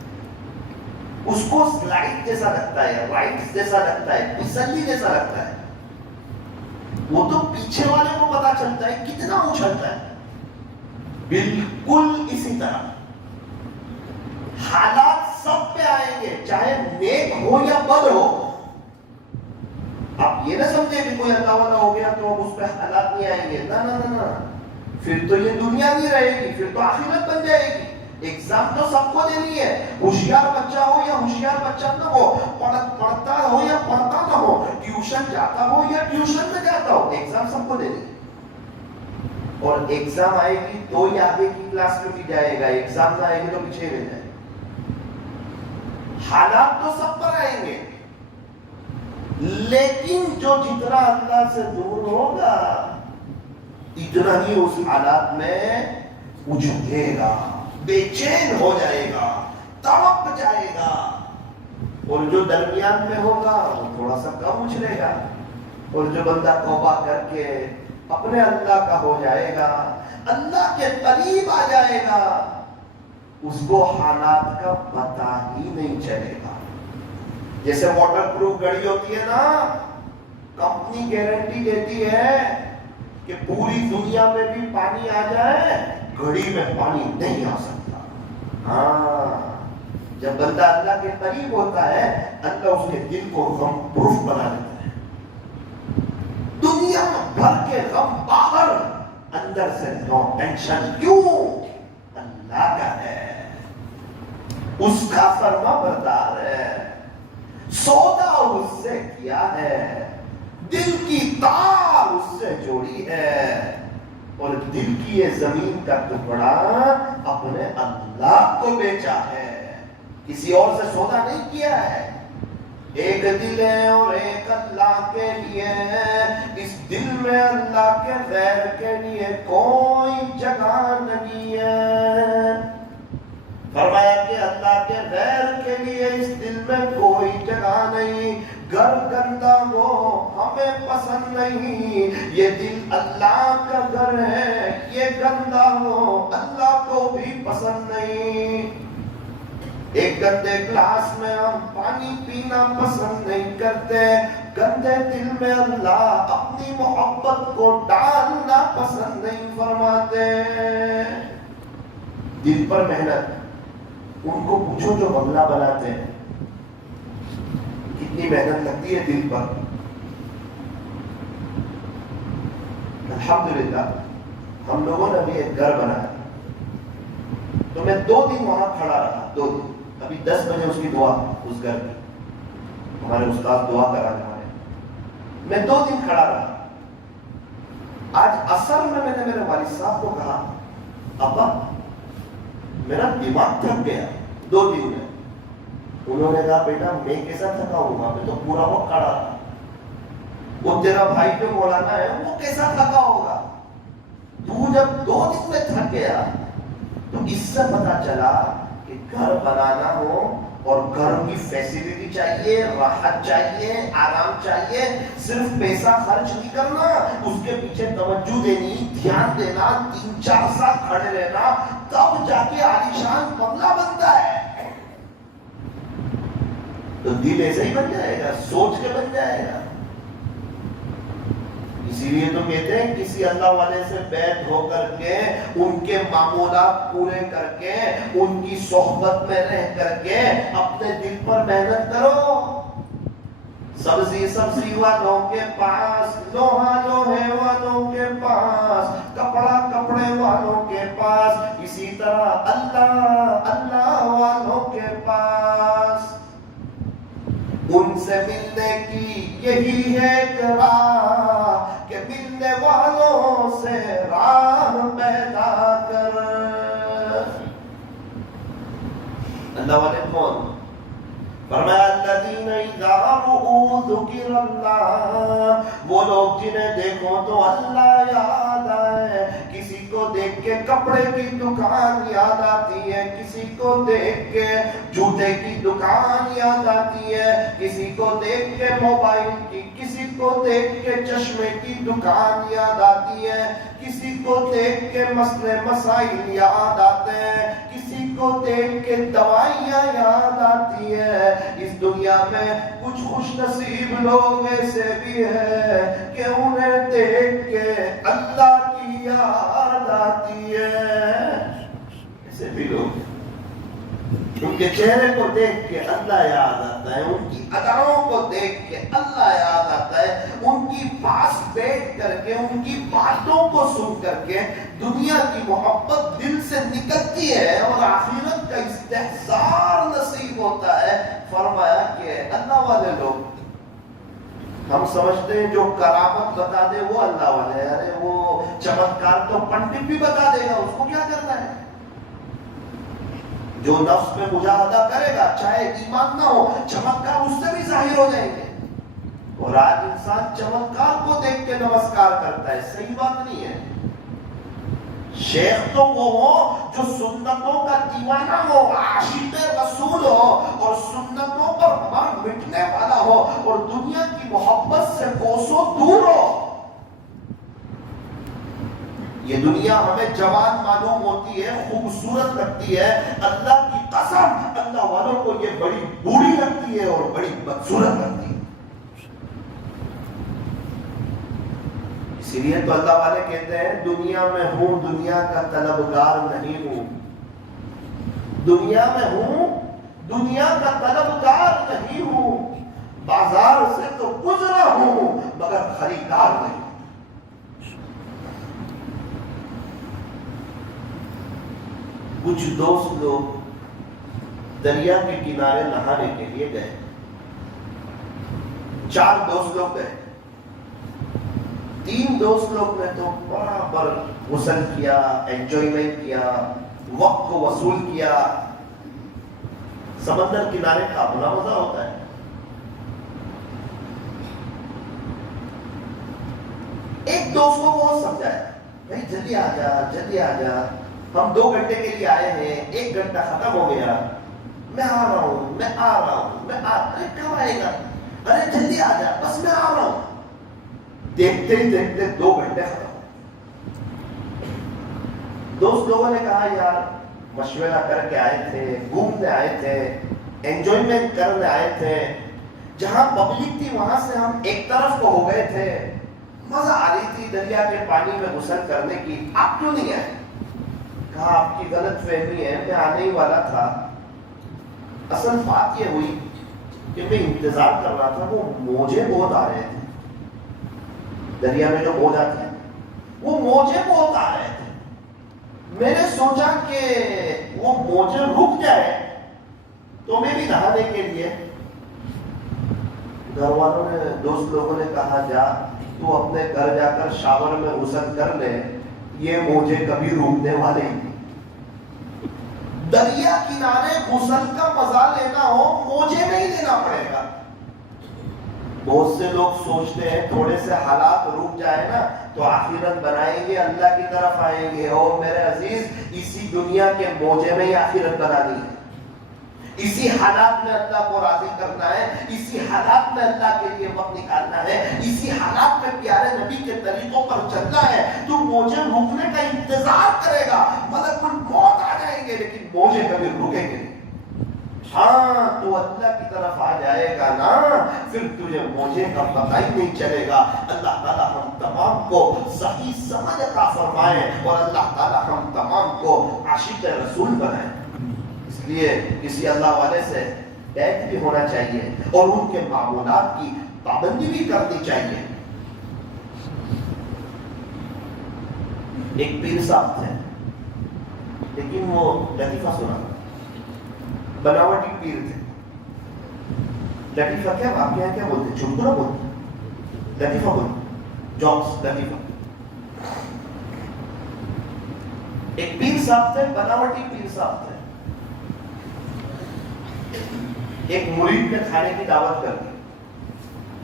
اس کو سلائڈ جیسا لگتا ہے, رائٹ جیسا لگتا ہے, پسلی جیسا لگتا ہے. وہ تو پیچھے والے کو پتا چلتا ہے کتنا اچھلتا ہے. بالکل اسی طرح حالات سب پہ آئیں گے, چاہے نیک ہو یا بد ہو. آپ یہ نہ سمجھے کہ کوئی اللہ والا ہو گیا تو اس پہ حالات نہیں آئیں گے. نہ نہ نہ, پھر تو یہ دنیا نہیں رہے گی, پھر تو آخرت بن جائے گی. ایگزام تو سب کو دینی ہے, ہوشیار بچہ ہو یا ہوشیار بچہ نہ ہو, پڑھتا ہو یا پڑھتا نہ ہو, ٹیوشن جاتا ہو یا ٹیوشن نہ جاتا ہو, ایگزام سب کو دینی ہے. اور ایگزام آئے گی تو ہی آگے کی کلاس میں بھی جائے گا, ایگزام نہ آئے گی تو پیچھے رہ جائے. حالات تو سب پر آئیں گے, لیکن جو جتنا اللہ سے دور ہوگا اتنا ہی اس حالات میں اجھلے گا, بے چین ہو جائے گا, تڑپ جائے گا. اور جو درمیان میں ہوگا وہ تھوڑا سا کم اچھلے گا. اور جو بندہ توبہ کر کے اپنے اللہ کا ہو جائے گا, اللہ کے قریب آ جائے گا, اس کو حالات کا پتہ ہی نہیں چلے گا. جیسے واٹر پروف گھڑی ہوتی ہے نا, کمپنی گارنٹی دیتی ہے کہ پوری دنیا میں بھی پانی آ جائے, گھڑی میں پانی نہیں آ سکتا. ہاں, جب بندہ اللہ کے قریب ہوتا ہے اللہ اس کے دل کو غم پروف بنا دیتا ہے. دنیا بھر کے غم باہر, اندر سے نو ٹینشن. کیوں؟ اللہ کا ہے, اس کا فرما بردار ہے, سودا اس سے کیا ہے, دل کی تار اس سے جوڑی ہے, اور دل کی یہ زمین کا ٹکڑا اپنے اللہ کو بیچا ہے, کسی اور سے سودا نہیں کیا ہے. ایک دل ہے اور ایک اللہ کے لیے, اس دل میں اللہ کے غیر کے لیے کوئی جگہ نہیں ہے. فرمایا کہ اللہ کے غیر کے لیے اس دل میں کوئی جگہ نہیں. گھر گندا ہو ہمیں پسند نہیں, یہ دل اللہ کا گھر ہے, یہ گندا ہو اللہ کو بھی پسند نہیں. ایک گندے گلاس میں ہم پانی پینا پسند نہیں کرتے, گندے دل میں اللہ اپنی محبت کو ڈالنا پسند نہیں فرماتے. دل پر محنت, ان کو پوچھو جو بنگلہ بناتے ہیں کتنی محنت لگتی ہے دل پر. الحمدللہ ہم لوگوں نے بھی ایک گھر بنایا, تو میں 2 دن وہاں کھڑا رہا. 2 دن, ابھی 10 بجے اس کی دعا, اس گھر کی ہمارے استاد دعا کرانے والے, میں 2 دن کھڑا رہا. آج عصر میں نے میرے والد صاحب کو کہا, ابا میرا دماغ تھک گیا 2 دن میں. انہوں نے کہا بیٹا میں کیسا تھکا ہوں گا, میں تو پورا وقت کھڑا رہا. وہ تیرا بھائی جو مولانا ہے وہ کیسا تھکا ہوگا, تو جب 2 دن میں تھک گیا. تو اس سے پتا چلا کہ گھر بنانا ہو اور گھر کی فیسلٹی چاہیے, راحت چاہیے, آرام چاہیے, صرف پیسہ خرچ نہیں کرنا, اس کے پیچھے توجہ دینی, دھیان دینا, 3-4 سال کھڑے رہنا, تب جا کے عالیشان بنگلہ بنتا ہے. تو دل ایسے ہی بن جائے گا, سوچ کے بن جائے گا. اسی لیے تو کہتے ہیں کسی اللہ والے سے بیعت ہو کر کے, ان کے معمولات پورے کر کے, ان کی صحبت میں رہ کر کے اپنے دل پر محنت کرو. سبزی والوں کے پاس, لوہا لوہے والوں کے پاس, کپڑا کپڑے والوں کے پاس. اسی طرح اللہ یہی ہے ایک راہ کہ ملنے والوں سے راہ پیدا کر. اللہ والے کون؟ فرمایا الذین اذا رؤوا ذکر اللہ، وہ لوگ جنہیں دیکھو تو اللہ یاد آئے. کسی کو دیکھ کے کپڑے کی دکان یاد آتی ہے، کسی کو دیکھ کے جوتے کی دکان یاد آتی ہے، کسی کو دیکھ کے موبائل کی، کسی کو دیکھ کے چشمے کی دکان یاد آتی ہے، کسی کو دیکھ کے مسئلے مسائل یاد آتے ہیں، کسی کو دیکھ کے دوائیاں یاد آتی ہے. اس دنیا میں کچھ خوش نصیب لوگ ایسے بھی ہیں کہ انہیں دیکھ کے اللہ کی یاد آتی ہے. ایسے بھی لوگ ان کے چہرے کو دیکھ کے اللہ یاد آتا ہے، ان کی اداؤں کو دیکھ کے اللہ یاد آتا ہے، ان کی پاس بیٹھ کر کے، ان کی باتوں کو سن کر کے دنیا کی محبت دل سے نکلتی ہے اور آخرت کا استحضار نصیب ہوتا ہے. فرمایا کہ اللہ والے لوگ، ہم سمجھتے ہیں جو کرامت بتا دے وہ اللہ والے، ارے وہ چمتکار تو پنڈت بھی بتا دے گا، اس کو کیا کرنا ہے؟ جو نفس میں مجاہدہ کرے گا چاہے ایمان نہ ہو، چمتکار اس سے بھی ظاہر ہو جائیں گے. اور آج انسان چمتکار کو دیکھ کے نمسکار کرتا ہے، صحیح بات نہیں ہے. شیخ تو وہ ہو جو سنتوں کا دیوانہ ہو، عاشق رسول ہو اور سنتوں پر مر مٹنے والا ہو اور دنیا کی محبت سے کوسوں دور ہو. یہ دنیا ہمیں جوان معلوم ہوتی ہے، خوبصورت لگتی ہے، اللہ کی قسم اللہ والوں کو یہ بڑی بری لگتی ہے اور بڑی بدصورت لگتی ہے. اسی لیے تو اللہ والے کہتے ہیں دنیا میں ہوں دنیا کا طلبگار نہیں ہوں، دنیا میں ہوں دنیا کا طلبگار نہیں ہوں، بازار سے تو گزرا ہوں مگر خریدار نہیں. کچھ دوست لوگ دریا کے کنارے نہانے کے لیے گئے. 4 دوست لوگ گئے. 3 دوست لوگ نے تو برابر غسل کیا، انجوائمنٹ کیا، وقت کو وصول کیا. سمندر کنارے کا اپنا مزہ ہوتا ہے. ایک دوست کو بہت سمجھایا، بھائی جلدی آ جا جلدی آ جا، ہم 2 گھنٹے کے لیے آئے ہیں، 1 گھنٹہ ختم ہو گیا، میں آ رہا ہوں میں آ رہا ہوں ارے کب آئے گا، ارے جلدی آ جا بس میں آ رہا ہوں. دیکھتے ہی دیکھتے 2 گھنٹے ختم. دوست لوگوں نے کہا یار مشورہ کر کے آئے تھے، گھومنے آئے تھے، انجوائمنٹ کرنے آئے تھے، جہاں پبلک تھی وہاں سے ہم ایک طرف کو ہو گئے تھے، مزہ آ رہی تھی دریا کے پانی میں غسل کرنے کی، آپ کیوں نہیں آئے؟ کہا آپ کی غلط فہمی ہے، میں آنے ہی والا تھا. اصل بات یہ ہوئی کہ میں انتظار کر رہا تھا، وہ موجے بہت آ رہے تھے، دریا میں جو موج آتی ہے وہ موجے بہت آ رہے تھے. میں نے سوچا کہ وہ موجے رک جائے تو میں بھی نہانے کے لیے. گھر والوں نے دوست لوگوں نے کہا جا تو اپنے گھر جا کر شاور میں غسل کر لے، یہ موجے کبھی روکنے والے ہی. دریا کنارے غسل کا مزہ لینا ہو موجے میں ہی لینا پڑے گا. بہت سے لوگ سوچتے ہیں تھوڑے سے حالات رک جائے نا تو آخرت بنائیں گے، اللہ کی طرف آئیں گے. اور میرے عزیز اسی دنیا کے موجے میں ہی آخرت بنانی ہے، اسی حالات میں اللہ کو راضی کرنا ہے، اسی حالات میں اللہ کے لیے وقت نکالنا ہے، اسی حالات میں پیارے نبی کے طریقوں پر چلنا ہے. تو موجے رکنے کا انتظار کرے گا، ملک الموت آ جائیں گے لیکن موجے کبھی رکیں گے نہیں. ہاں تو اللہ کی طرف آ جائے گا نا پھر تجھے موجے کا پتہ ہی نہیں چلے گا. اللہ تعالیٰ ہم تمام کو صحیح سمجھ عطا فرمائے اور اللہ تعالیٰ ہم تمام کو عاشق رسول بنائے. اس لیے کسی اللہ والے سے بیعت بھی ہونا چاہیے اور ان کے معمولات کی پابندی بھی کرنی چاہیے. ایک پیر صاحب تھے لیکن وہ لطیفہ سنا، بناوٹی پیر تھے. لطیفہ کیا واقعہ کیا بولتے، چنگنا بولتے. لطیفہ بول جوکس لطیفہ. ایک پیر صاحب تھے, بناوٹی پیر صاحب تھے. ایک مرید نے کھانے کی دعوت کر دی.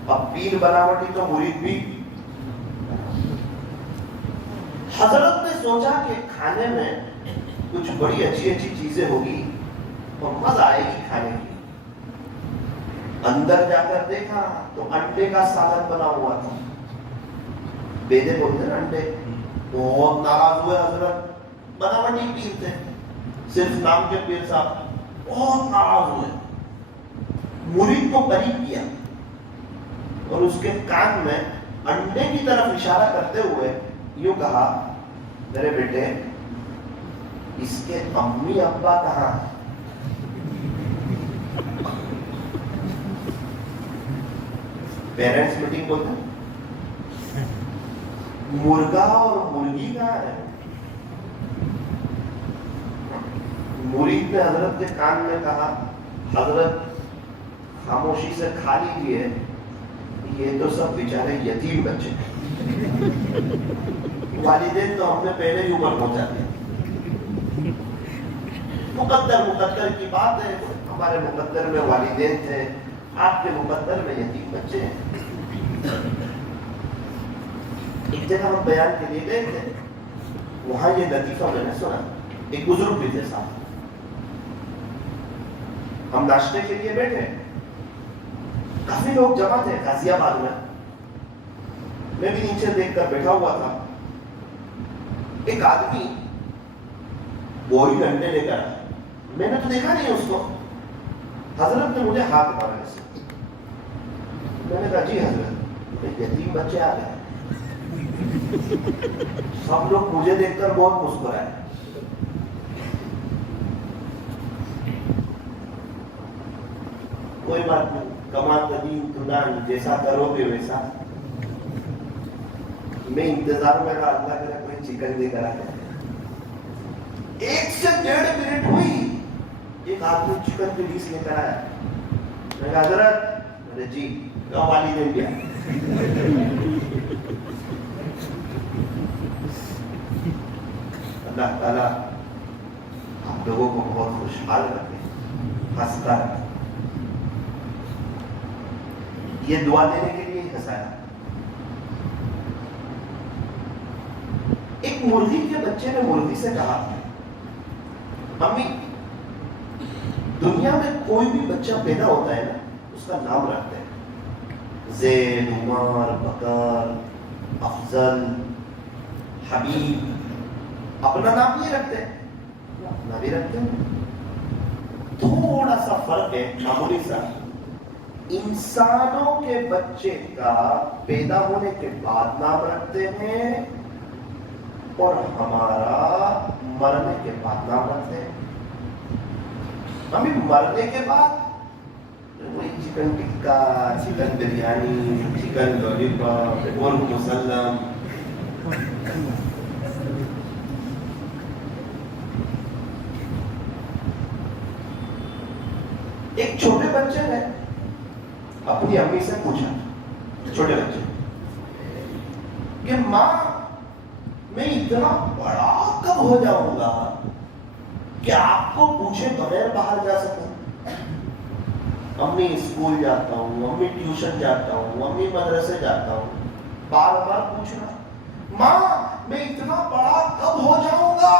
اب پیر بناوٹی تو مرید بھی. حضرت نے سوچا کہ کھانے میں کچھ بڑی اچھی اچھی چیزیں ہوگی اور مزہ آئے گی کھانے کی. اندر جا کر دیکھا تو انڈے کا سالن بنا ہوا تھا. بیدے بولتے ہیں انڈے. بہت ناراض ہوئے حضرت. بناوٹی پیر تھے, صرف نام کے پیر صاحب. بہت ناراض ہوئے. مرید کو قریب کیا اور اس کے کان میں انڈے کی طرف اشارہ کرتے ہوئے یوں کہا, میرے بیٹے اس کے امی ابا کہاں ہیں؟ پیرنٹس میٹنگ بولتے ہیں. مرغا اور مرغی کہاں ہے؟ مرید نے حضرت کے کان میں کہا, حضرت خاموشی سے کھا لیجیے, یہ تو سب بیچارے یتیم بچے ہیں. والدین تو ہم نے پہلے ہی اوپر پہنچا دیا. مقدر کی بات ہے. ہمارے مقدر میں والدین تھے, آپ کے مقدر میں یتیم بچے ہیں. ایک جگہ ہم بیان کے لیے گئے تھے, وہاں یہ لطیفہ میں نے سنا. ایک بزرگ بھی تھے صاحب. ہم ناشتے کے لیے بیٹھے, کافی لوگ جمع تھے غازی آباد میں. میں بھی نیچے دیکھ کر بیٹھا ہوا تھا. ایک آدمی بوری انڈے لے کر آیا. میں نے تو دیکھا نہیں اس کو. حضرت نے مجھے ہاتھ مارا ایسے. میں نے کہا جی حضرت, یتیم بچے آ گئے. سب لوگ مجھے دیکھ کر بہت مسکرائے. کوئی بات نہیں, کما تدین تدان, جیسا کرو گے ویسا. میں انتظار میں رہا, اللہ کرے کوئی چکن دے کر آ جائے. 1 سے 1.5 منٹ ہوئی, ایک آدمی چکن کے پیس لے کر آیا. میں کہا حضرت, جی گاؤں والی دن گیا. اللہ تعالیٰ آپ لوگوں کو بہت خوشحال رکھے, ہنستا رکھے. یہ دعا دینے کے لیے ہی ہنسایا. ایک مرغی کے بچے نے مرغی سے کہا, امی دنیا میں کوئی بھی بچہ پیدا ہوتا ہے نا, اس کا نام رکھتے ہیں. زید, عمر, بکر, افضل, حبیب. اپنا نام نہیں رکھتے, اپنا بھی رکھتے ہیں. تھوڑا سا فرق ہے, معمولی سا. انسانوں کے بچے کا پیدا ہونے کے بعد نام رکھتے ہیں اور ہمارا مرنے کے بعد نام رکھتے ہیں. ہمیں مرنے کے بعد وہی chicken tikka, chicken biryani, chicken lollipop, murgh musallam. ایک چھوٹے بچے نے اپنی امی سے پوچھا, چھوٹے بچے, کہ ماں میں اتنا بڑا کب ہو جاؤں گا کہ آپ کو پوچھے بغیر باہر جا سکوں؟ امی اسکول جاتا ہوں, امی ٹیوشن جاتا ہوں, امی مدرسے جاتا ہوں. بار بار پوچھنا, ماں میں اتنا بڑا کب ہو جاؤں گا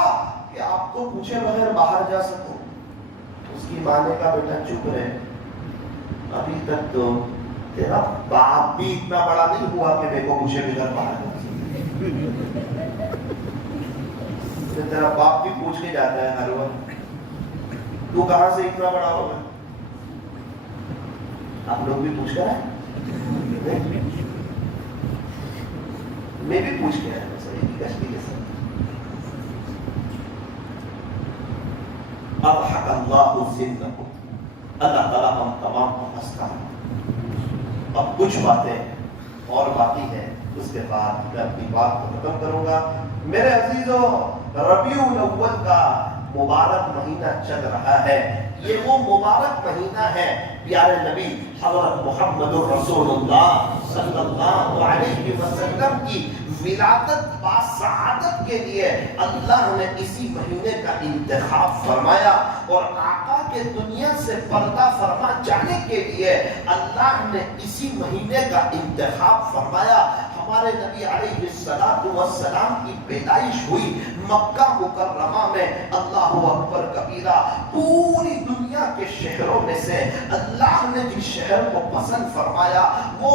کہ آپ کو پوچھے بغیر باہر جا سکوں؟ اس کی ماں نے کہا, بیٹا چپ رہے, ابھی تک تو تیرا باپ بھی اتنا بڑا نہیں ہوا کہ میرے کو پوچھے بغیر باہر جا سکوں. تیرا باپ بھی پوچھ کے جاتا ہے ہر وقت, تو کہاں سے اتنا بڑا ہوگا؟ آپ لوگ بھی پوچھ کر آئے, میں بھی پوچھ کے آیا سر, ایک کشتی کے ساتھ. اضحک اللہ ذلکم, اللہ تعالیٰ ہم تمام کو ہنستا ہے. اب کچھ باتیں اور باقی ہیں, اس کے بعد میں اپنی بات کو ختم کروں گا. میرے عزیزوں, ربیع الاول کا مبارک مہینہ چل رہا ہے، یہ وہ مبارک مہینہ ہے پیارے نبی حضرت محمد الرسول اللہ صلی اللہ علیہ وسلم کی ولادت با سعادت کے لیے اللہ نے اسی مہینے کا انتخاب فرمایا، اور آقا کے دنیا سے پردہ فرما جانے کے لیے اللہ نے اسی مہینے کا انتخاب فرمایا۔ ہمارے نبی علیہ السلام کی پیدائش ہوئی مکہ مکرمہ میں، اللہ اکبر کبیرہ۔ پوری دنیا کے شہروں میں سے اللہ نے جس شہر کو پسند فرمایا وہ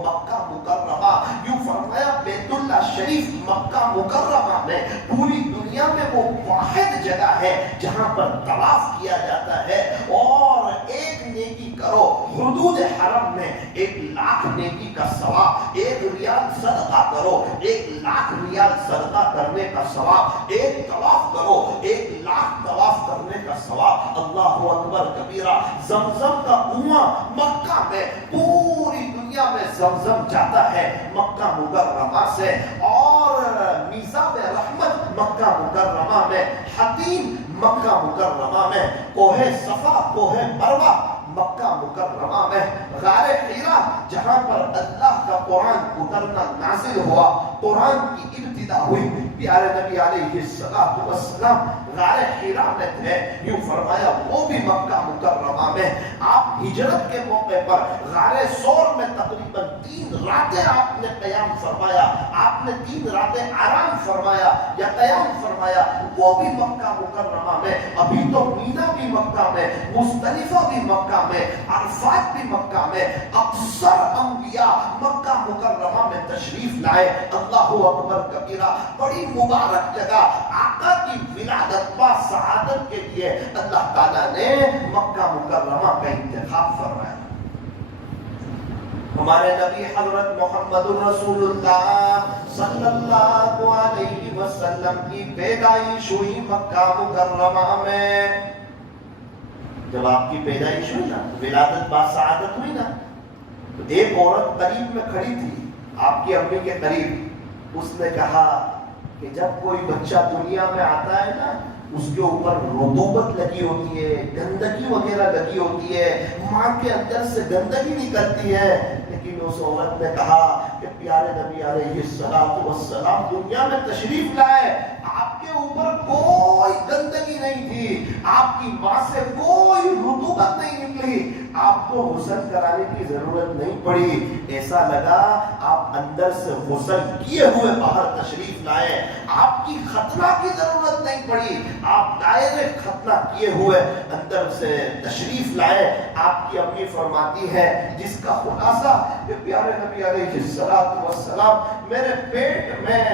مکہ مکرمہ، یوں فرمایا بیت اللہ شریف مکہ مکرمہ میں پوری دنیا میں وہ واحد جگہ ہے جہاں پر طواف کیا جاتا ہے، اور ایک نیکی کرو حدود حرم میں 1,00,000 نیکی کا ثواب، 1 ریال صدقہ کرو 1,00,000 ریال صدقہ کرنے کا ثواب، 1 طواف کرو 1,00,000 طواف کرنے کا ثواب۔ اللہ اکبر کبیرہ۔ زمزم کا کنواں مکہ میں، پوری دنیا میں زمزم جاتا ہے مکہ مکرمہ سے، اور میزاب رحمت مکہ مکرمہ میں، حتیم مکہ مکرمہ میں، کوہ صفا کوہ مروہ مکہ مکرمہ میں، غار حرا جہاں پر اللہ کا قرآن اترنا نازل ہوا، قرآن کی ابتدا ہوئی، پیارے نبی علیہ السلام غار حرا میں تھے، یوں فرمایا وہ بھی مکہ مکرمہ میں۔ آپ ہجرت کے موقع پر غار ثور میں تقریباً 3 راتیں آپ نے قیام فرمایا، آپ نے 3 راتیں آرام فرمایا یا قیام فرمایا، وہ بھی مکہ مکرمہ میں۔ ابھی تو مینا بھی مکہ میں، مزدلفہ بھی مکہ میں، عرفات بھی مکہ میں، اکثر انبیاء مکہ مکرمہ میں تشریف لائے۔ اللہ اکبر کبیرہ۔ بڑی مبارک جگہ، آقا کی ولادت با سعادت کے لیے اللہ تعالیٰ نے مکہ مکرمہ کا انتخاب فرمایا۔ ہمارے نبی حضرت محمد الرسول اللہ صلی اللہ علیہ وسلم کی پیدائش ہوئی مکہ مکرمہ میں۔ جب آپ کی پیدائش ہوئی نا، ولادت با سعادت ہوئی نا، تو ایک عورت قریب میں کھڑی تھی آپ کی امی کے قریب، اس نے کہا کہ جب کوئی بچہ دنیا میں آتا ہے نا، اس کے اوپر رطوبت لگی ہوتی ہے، گندگی وغیرہ لگی ہوتی ہے، ماں کے اندر سے گندگی نکلتی ہے، لیکن اس عورت نے کہا کہ پیارے نبی علیہ السلام دنیا میں تشریف لائے، آپ کے اوپر کوئی گندگی نہیں تھی، آپ کی ماں سے کوئی رطوبت نہیں نکلی، آپ کو غسل کرانے کی ضرورت نہیں پڑی، ایسا لگا آپ اندر سے غسل کیے ہوئے باہر تشریف لائے، آپ کی ختنہ کی ضرورت نہیں پڑی، آپ دائرے ختنہ کیے ہوئے اندر سے تشریف لائے۔ آپ کی امی فرماتی ہے جس کا خلاصہ کہ پیارے نبی علیہ السلام میرے پیٹ میں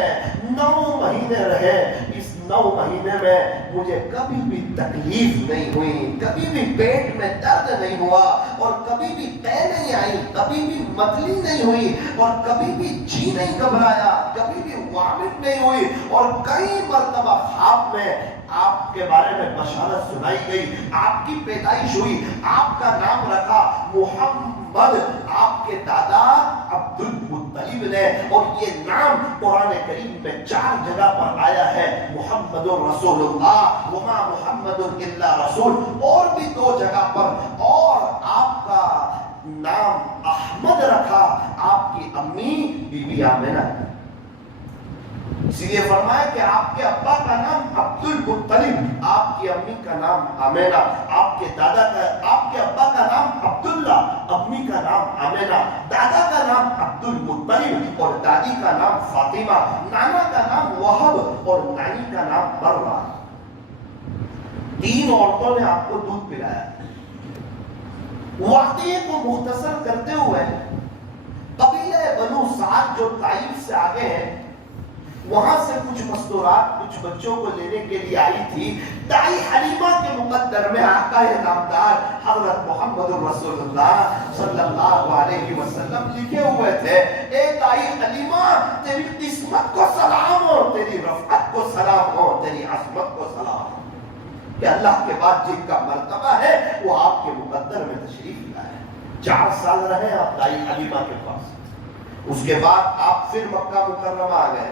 9 مہینے رہے، اس 9 مہینے میں مجھے کبھی بھی تکلیف نہیں ہوئی، کبھی بھی پیٹ میں درد نہیں ہوا، اور کبھی بھی قے نہیں آئی، کبھی بھی متلی نہیں ہوئی، اور کبھی بھی جی نہیں گھبرایا، کبھی بھی وامٹ نہیں ہوئی، اور کئی مرتبہ خواب میں آپ کے بارے میں بشارت سنائی گئی، آپ کی پیدائش ہوئی، آپ کا نام رکھا محمد، آپ کے دادا عبد المطلب نے، اور یہ نام قرآن کریم میں 4 جگہ پر آیا ہے، محمد الرسول اللہ، وما محمد الا رسول، اور بھی 2 جگہ پر، اور آپ کا نام احمد رکھا آپ کی امی بی بی آمنہ، اس لیے فرمایا کہ آپ کے ابا کا نام عبد المطلب، آپ کی امی کا نام آمنہ، آپ کے ابا کا نام عبداللہ، امی کا نام آمنہ، دادا کا نام عبد المطلب اور دادی کا نام فاطمہ، نانا کا نام وہب اور نانی کا نام برہ۔ 3 عورتوں نے آپ کو دودھ پلایا۔ واقعے کو مختصر کرتے ہوئے قبیلہ بنو سعد جو طائف سے آگے ہیں، وہاں سے کچھ مستورات کچھ بچوں کو لینے کے لیے آئی تھی، دائی حلیمہ کے مقدر میں آقا نامدار حضرت محمد الرسول اللہ صلی اللہ علیہ وسلم لکھے ہوئے تھے، اے دائی حلیمہ تیری قسمت کو سلام ہو، تیری رفعت کو سلام ہو، تیری عظمت کو سلام ہو، کہ اللہ کے بعد جن کا مرتبہ ہے وہ آپ کے مقدر میں تشریف لائے۔ 4 سال رہے آپ دائی حلیمہ کے پاس، اس کے بعد آپ پھر مکہ مکرمہ آ گئے،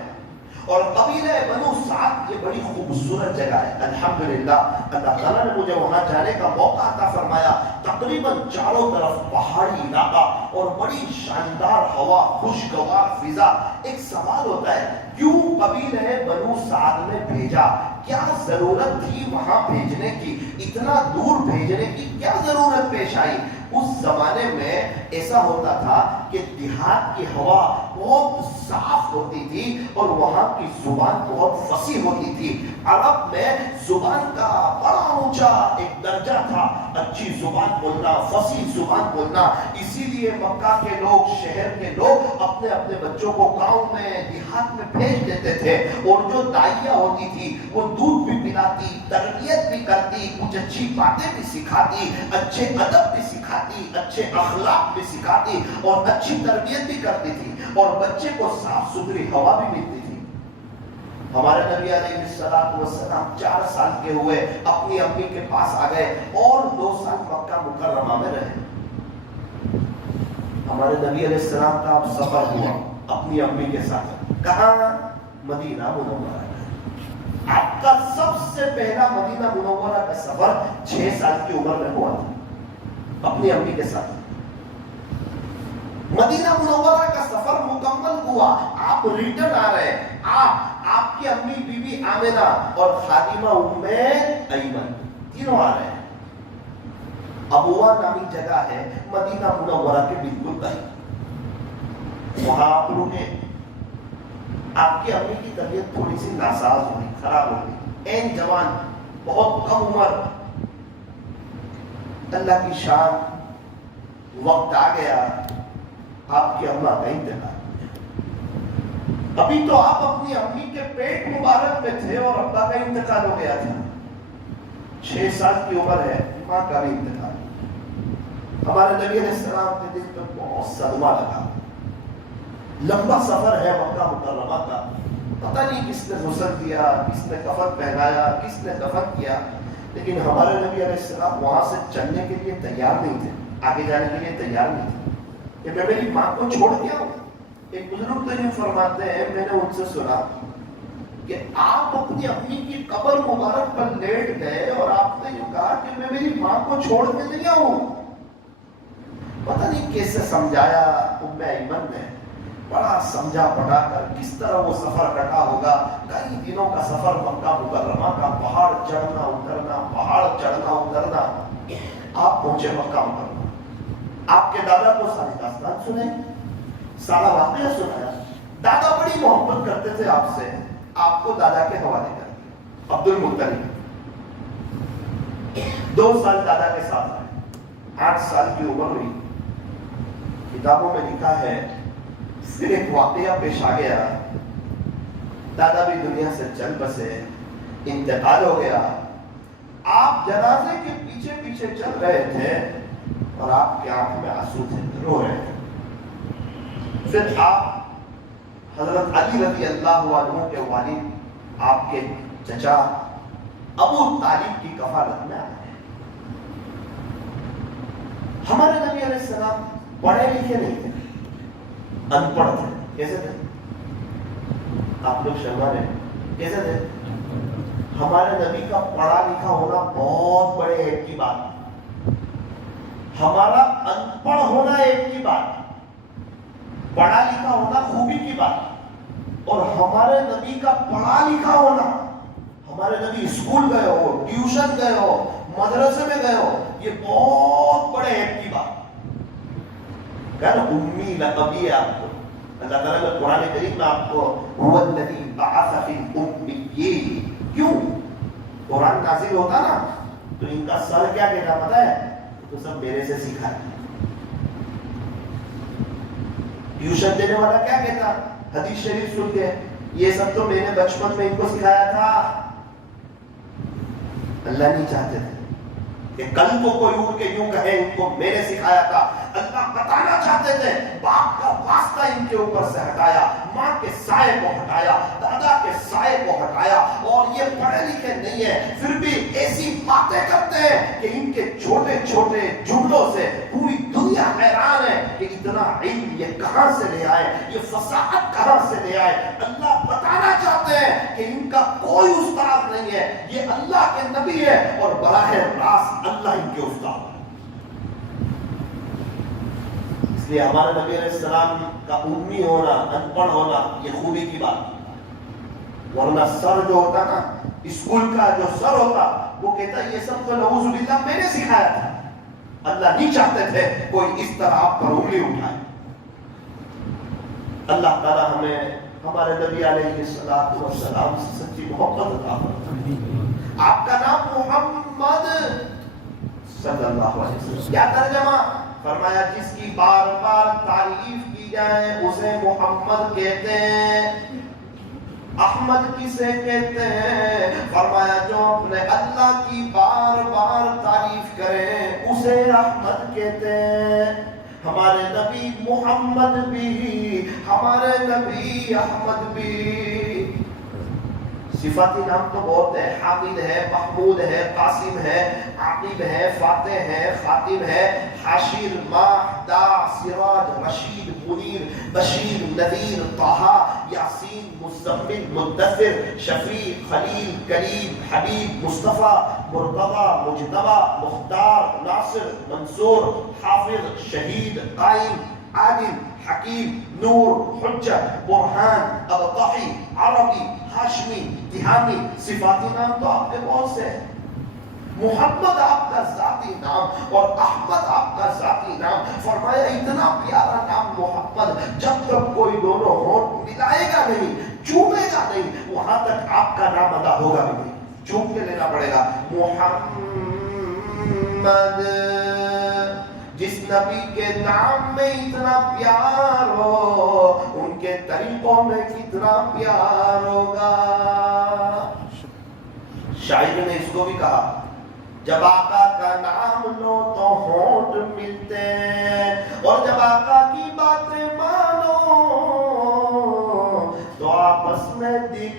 اور قبیلہ بنو سعد یہ بڑی خوبصورت جگہ ہے الحمدللہ، اللہ تعالیٰ نے مجھے وہاں جانے کا موقع عطا فرمایا۔ تقریباً چاروں طرف پہاڑی علاقہ اور بڑی شاندار ہوا، خوشگوار فضا۔ ایک سوال ہوتا ہے کیوں قبیلہ بنو سعد نے بھیجا؟ کیا ضرورت تھی وہاں بھیجنے کی؟ اتنا دور بھیجنے کی کیا ضرورت پیش آئی؟ اس زمانے میں ایسا ہوتا تھا کہ دیہات کی ہوا بہت صاف ہوتی تھی اور وہاں کی زبان بہت فصیح ہوتی تھی۔ عرب میں زبان کا بڑا اونچا ایک درجہ تھا، اچھی زبان بولنا، فصیح زبان بولنا۔ اسی لیے مکہ کے لوگ، شہر کے لوگ اپنے اپنے بچوں کو گاؤں میں، دیہات میں بھیج دیتے تھے، اور جو دائیہ ہوتی تھی وہ دودھ بھی پلاتی، تربیت بھی کرتی، کچھ اچھی باتیں بھی سکھاتی، اچھے ادب بھی سکھاتی، اچھے اخلاق بھی سکھاتی اور اچھی تربیت بھی کرتی تھی، اور بچے کو صاف ستھری ہوا بھی ملتی تھی۔ ہمارے نبی علیہ السلام 4 سال کے ہوئے اپنی امی کے پاس آ گئے اور 2 سال مکہ مکرمہ میں رہے۔ ہمارے نبی علیہ السلام کا سفر ہوا اپنی امی کے ساتھ، کہاں؟ مدینہ منورہ۔ آپ کا سب سے پہلا مدینہ منورہ کا سفر 6 سال کی عمر میں ہوا تھا اپنی امی کے ساتھ۔ مدینہ منورہ کا سفر مکمل ہوا، آپ ریٹرن آ رہے ہیں، آپ کی امی بی بی آمنہ اور خادمہ ام ایمن تینوں آ رہے ہیں۔ ابوا نامی جگہ ہے مدینہ منورہ کے بالکل قریب، وہاں آپ رکے۔ آپ کی امی کی طبیعت تھوڑی سی ناساز ہوئی، خراب ہو گئی، این جوان، بہت کم عمر۔ اللہ کی شان، وقت آ گیا، آپ کی اماں کا انتقال۔ ابھی تو آپ اپنی امی کے پیٹ مبارک میں تھے اور ابا کا انتقال ہو گیا تھا۔ 6 سال کی عمر ہے، ماں کا بھی انتقال۔ ہمارے نبی علیہ السلام کے دل پر بہت صدمہ لگا۔ لمبا سفر ہے مکہ مکرمہ کا، پتہ نہیں کس نے غسل دیا، کس نے کفن پہنایا، کس نے دفن کیا، لیکن ہمارے نبی علیہ السلام وہاں سے چلنے کے لیے تیار نہیں تھے، آگے جانے کے لیے تیار نہیں تھے کہ میں میری ماں کو چھوڑ دیا ہوں۔ ایک بزرگ تو یہ فرماتے ہیں، میں نے ان سے سنا کہ آپ اپنی امی کی قبر مبارک پر لیٹ گئے اور آپ نے یہ کہا کہ میں میری ماں کو چھوڑ کے نہیں آؤں۔ پتہ نہیں کیسے سمجھایا ام ایمن نے، بڑا سمجھا پڑھا کر کس طرح وہ سفر کٹا ہوگا۔ کئی دنوں کا سفر مکہ مکرمہ کا، پہاڑ چڑھنا اترنا، پہاڑ چڑھنا اترنا۔ آپ پہنچے مکہ مکرمہ، آپ کے دادا کو ساری داستان سنیں، سارا واقعہ سنایا۔ دادا بڑی محبت کرتے تھے آپ سے، آپ کو دادا کے حوالے کر دیا۔ عبد المطلب 2 سال دادا کے ساتھ رہے، 8 سال کی عمر ہوئی۔ کتابوں میں لکھا ہے پھر ایک واقعہ پیش آ گیا، دادا بھی دنیا سے چل بسے، انتقال ہو گیا۔ آپ جنازے کے پیچھے پیچھے چل رہے تھے اور آپ کی آنکھ میں آنسو تھے، رو رہے تھے۔ پھر آپ حضرت علی رضی اللہ عنہ کے والد، آپ کے چچا ابو طالب کی کفالت میں آئے۔ ہمارے نبی علیہ السلام پڑھے لکھے نہیں تھے، ان پڑھ تھے۔ کیسے تھے؟ آپ لوگ شرما رہے ہیں، کیسے تھے؟ ہمارے نبی کا پڑھا لکھا ہونا بہت بڑے ایک کی بات ہے، ہمارا ان پڑھ ہونا ایک کی بات ہے، پڑھا لکھا ہونا خوبی کی بات ہے۔ اور ہمارے نبی کا پڑھا لکھا ہونا، ہمارے نبی اسکول گئے ہو، ٹیوشن گئے ہو، مدرسے میں گئے ہو، یہ بہت بڑے ایک کی بات ہے۔ کہنا امی لقبی ہے آپ کو، اللہ تعالیٰ نے قرآن کریم میں آپ کو هو الذی بعث فی الامیین، کیوں؟ قرآن نازل ہوتا نا تو ان کا سر کیا کہتا پتا ہے؟ تو سب میرے سے سیکھا ہے۔ ٹیوشن دینے والا کیا کہتا؟ حدیث شریف سن کے یہ سب تو میں نے بچپن میں ان کو سکھایا تھا۔ اللہ نہیں چاہتے تھے کہ کل کو کوئی اڑ کے یوں کہے ان کو میں نے سکھایا تھا۔ اللہ بتانا چاہتے تھے باپ کا واسطہ ان کے اوپر سے ہٹایا، ماں کے سائے کو ہٹایا، دادا کے سائے کو ہٹایا، اور یہ پڑھے لکھے نہیں ہیں پھر بھی ایسی باتیں کرتے ہیں کہ ان کے چھوٹے چھوٹے جملوں سے پوری دنیا حیران ہے کہ اتنا اتنا علم یہ کہاں سے لے آئے, یہ فصاحت کہاں سے لے آئے. اللہ بتانا چاہتے ہیں کہ ان کا کوئی استاد نہیں ہے, یہ اللہ کے نبی ہے اور براہ راست اللہ ان کے استاد ہے. اس لیے ہمارے نبی علیہ السلام کا امی ہونا, ان پڑھ ہونا یہ خوبی کی بات. ورنہ سر جو ہوتا نا, اسکول کا جو سر ہوتا, وہ کہتا یہ سب تو نعوذ باللہ میں نے سکھایا تھا. اللہ نہیں چاہتے تھے کوئی اس طرح آپ پر انگلی اٹھائے. اللہ تعالی ہمیں ہمارے نبی علیہ السلام سے سچی محبت عطا فرمائے. آپ کا نام محمد صلی اللہ علیہ وسلم, کیا ترجمہ فرمایا؟ جس کی بار بار تعریف کی جائے اسے محمد کہتے ہیں. احمد کسے کہتے ہیں؟ فرمایا جو اپنے اللہ کی بار بار تعریف کرے اسے احمد کہتے ہیں. ہمارے نبی محمد بھی, ہمارے نبی احمد بھی. صفاتی نام تو بہت ہے, حامد ہے, محمود ہے, قاسم ہے, عاقب ہے, فاتح ہے, خاتم ہے, حاشر, ماہ, دا, سراج, رشید, منیر, بشیر, نذیر, طہ, یاسین, مزمل, مدثر, شفیع, خلیل, کریم, حبیب, مصطفیٰ, مرتضی, مجتبی, مختار, ناصر, منصور, حافظ, شہید, قائم, عادل, حکیم, نور, حجت, برہان, ابطحی, عربی, ہاشمی, تہامی. صفاتی نام تو آپ کے بہت سے ہیں. محمد آپ کا ذاتی نام اور احمد آپ کا ذاتی نام. فرمایا اتنا پیارا نام محمد, جب تک کوئی دونوں ہونٹ ملائے گا نہیں, چومے گا نہیں, وہاں تک آپ کا نام ادا ہوگا بھی نہیں. چوم کے لینا پڑے گا. محمد, جس نبی کے نام میں اتنا پیار ہو ان کے طریقوں میں کتنا پیار ہوگا. شاعر نے اس کو بھی کہا, جب آقا کا نام لو تو ہونٹ ملتے ہیں, اور جب آقا کی باتیں مانو تو آپس میں دل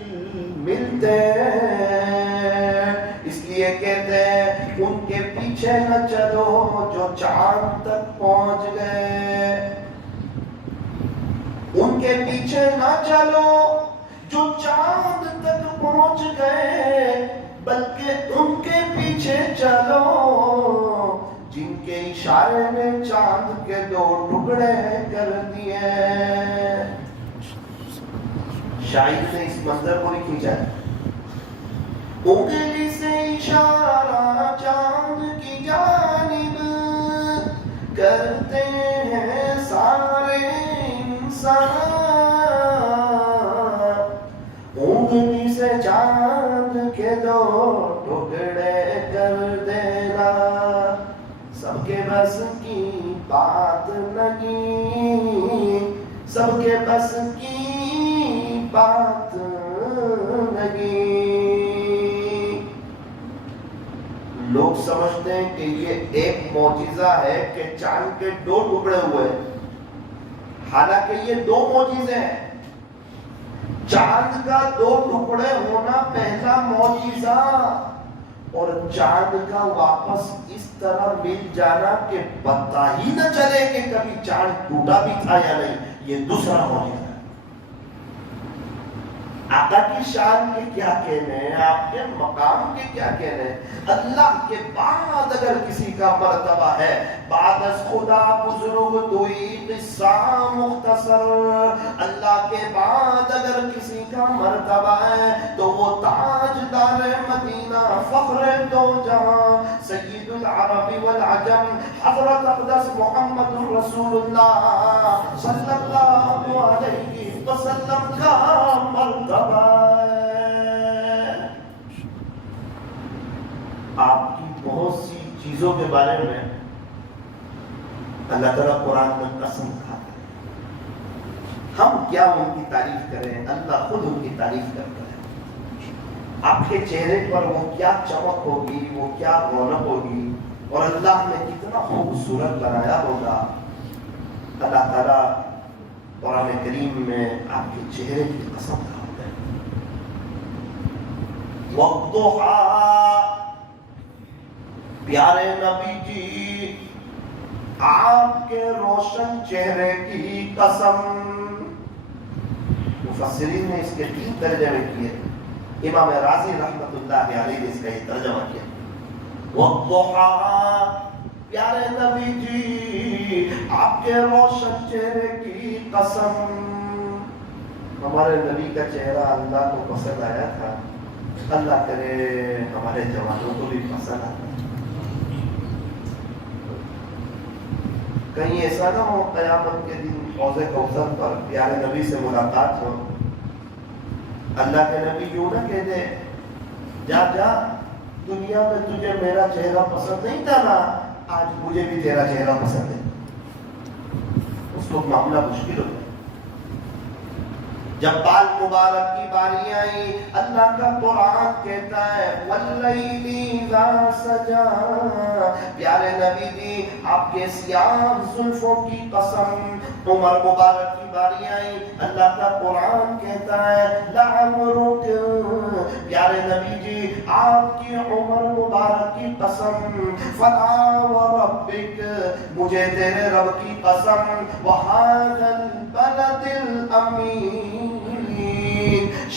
ملتے ہیں. اس لیے کہتے ہیں ان کے پیچھے نہ چلو جو چاند تک پہنچ گئے. ان کے پیچھے نہ چلو جو چاند تک پہنچ گئے, بلکہ ان کے پیچھے چلو جن کے اشارے نے چاند کے 2 ٹکڑے کر دیے. شاعر نے اس منظر کو نہیں کھینچا ہے. انگلی سے اشارہ چاند کی جانب کرتے ہیں سارے انسان. انگلی سے چاند کے 2 ٹکڑے کر دینا سب کے بس کی بات نہیں, سب کے بس کی بات نہیں. لوگ سمجھتے ہیں کہ یہ ایک معجزہ ہے کہ چاند کے 2 ٹکڑے ہوئے, حالانکہ یہ 2 معجزے ہیں. چاند کا 2 ٹکڑے ہونا پہلا معجزہ, اور چاند کا واپس اس طرح مل جانا کہ پتہ ہی نہ چلے کہ کبھی چاند ٹوٹا بھی تھا یا نہیں, یہ دوسرا معجزہ ہے. آقا کی شان کے کیا کہنے ہیں, آپ کے مقام کے کیا کہنے ہیں. اللہ کے بعد اگر کسی کا مرتبہ ہے, بعد از خدا بزرگ توئی قصہ مختصر, اللہ کے بعد اگر کسی کا مرتبہ ہے تو وہ تاجدار مدینہ, فخر دو جہاں, سید العرب والعجم, حضرت اقدس محمد رسول اللہ صلی اللہ علیہ وسلم کا مرتبہ ہے. آپ کی بہت سی چیزوں کے بارے میں اللہ تعالیٰ قرآن میں قسم کھاتا ہے. ہم کیا ان کی تعریف کریں, اللہ خود ان کی تعریف کرتا ہے. آپ کے چہرے پر وہ کیا چمک ہوگی, وہ کیا رونق ہوگی, اور اللہ نے کتنا خوبصورت بنایا ہوگا. اللہ تعالیٰ قرآن کریم میں آپ کے چہرے کی قسم کھاتا ہے. والضحیٰ, پیارے نبی جی آپ کے روشن چہرے کی قسم. مفسرین نے اس کے 3 ترجمے کیے. امام رازی رحمت اللہ علیہ نے اس کا یہ ترجمہ کیا. والضحى، پیارے نبی جی آپ کے روشن چہرے کی قسم. ہمارے نبی کا چہرہ اللہ کو پسند آیا تھا. اللہ کرے ہمارے جوانوں کو بھی پسند آتا. کہیں ایسا نہ ہو قیامت کے دن حوض کوثر پر پیارے نبی سے ملاقات ہو، اللہ کے نبی یوں نہ کہہ دے جا جا دنیا میں تجھے میرا چہرہ پسند نہیں تھا نا، آج مجھے بھی تیرا چہرہ پسند ہے. اس کو معاملہ مشکل ہو جائے. جب بال مبارک کی باری آئی، اللہ کا قرآن کہتا ہے واللیل اذا سجا. پیارے نبی جی آپ کے سیاہ زلفوں کی قسم. عمر مبارک کی باری آئی، اللہ کا قرآن کہتا ہے لعمرک. پیارے نبی جی آپ کی عمر مبارک کی قسم. فلا وربک، مجھے تیرے رب کی قسم. وہذا البلد الامین،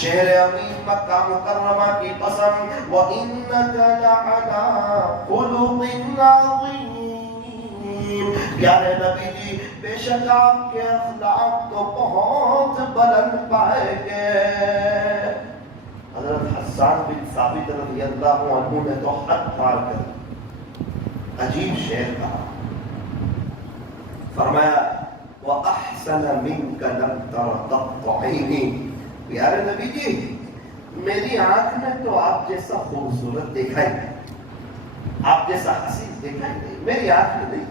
شہر امین مکہ مکرمہ کی قسم. وَإِنَّكَ لَعَلَىٰ خُلُقٍ عَظِيمٍ. پیارے نبی جی بے شک آپ کے اخلاق تو بہت بلند پائے گے. حضرت حسان بن ثابت رضی اللہ عنہ نے تو حد پار کر عجیب شعر کہا. فرمایا وَأَحْسَنَ مِنْكَ لَمْ تَرَ قَطُّ عَيْنِي. پیارے نبی جی میری آنکھ میں تو آپ جیسا خوبصورت دیکھا ہی نہیں، آپ جیسا حسین دیکھا ہی نہیں، میری آنکھ میں نہیں.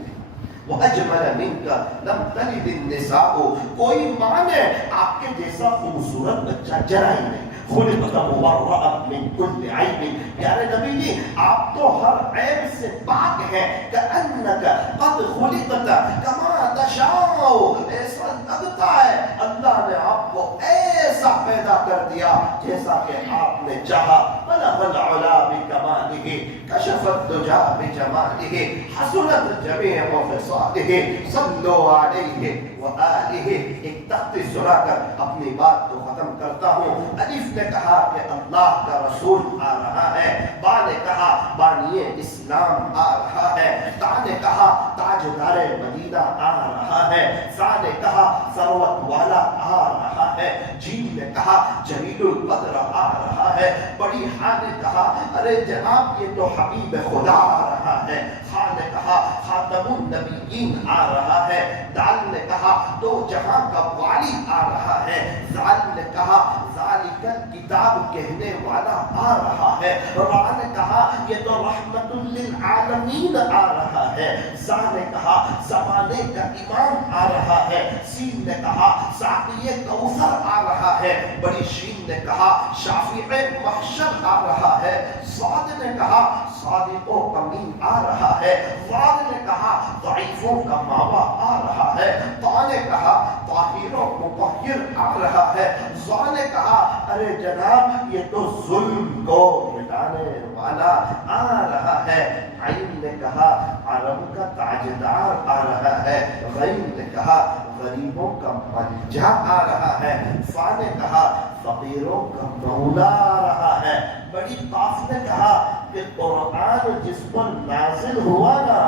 وَأَجْمَلَ مِنْكَ لَمْ تَلِدِ النِّسَاءُ، کوئی ماں نے آپ کے جیسا خوبصورت بچہ جنا ہی نہیں. خلقت مبرأ من كل عیب. پیارے نبی جی آپ تو ہر عیب سے پاک ہیں. كأنك قد خلقت كما تشاء، ایسا لگتا ہے اللہ نے آپ کو ایسا پیدا کر دیا جیسا کہ آپ نے چاہا. بلغ العلا بکمالہ، کشف الدجا بجمالہ، حسنت جمیع خصالہ، صلوا علیہ وآلہ. ایک تخت سنا کر اپنی بات کو ختم کرتا ہوں. الف نے کہا کہ اللہ کا رسول آ رہا ہے. با نے کہا بانی اسلام آ رہا ہے. تا نے کہا تاجدار مدینہ آ رہا ہے. سا نے کہا ثروت والا آ رہا ہے. جیم نے کہا جلیل القدر آ رہا ہے. بڑی ہاں نے کہا ارے جناب یہ تو حبیب خدا آ رہا ہے. خا نے کہا خاتم النبیین آ رہا ہے. دال نے کہا دو جہاں کا والی آ رہا ہے. زال نے کہا ذالک کتاب کہنے والا آ رہا ہے. را نے کہا یہ تو رحمت للعالمین آ رہا ہے. زا نے کہا زمانے کا امام آ رہا ہے. سین نے کہا ساقی کوثر آ رہا ہے. بڑی شین نے کہا شافع محشر آ رہا ہے. صاد نے کہا صادق و امین آ رہا ہے. واد نے کہا ضعیفوں کا ماوا آ رہا ہے. تا نے کہا طاہر و مطہر آ رہا ہے. زا نے کہا ارے جناب یہ تو ظلم کو مٹانے والا آ رہا ہے. عین نے کہا عرب کا تاجدار آ رہا ہے. غین نے کہا غریبوں کا ملجا آ رہا ہے. فا نے کہا فقیروں کا مولا آ رہا ہے. بڑی قاف نے کہا کہ قرآن جس پر نازل ہوا نا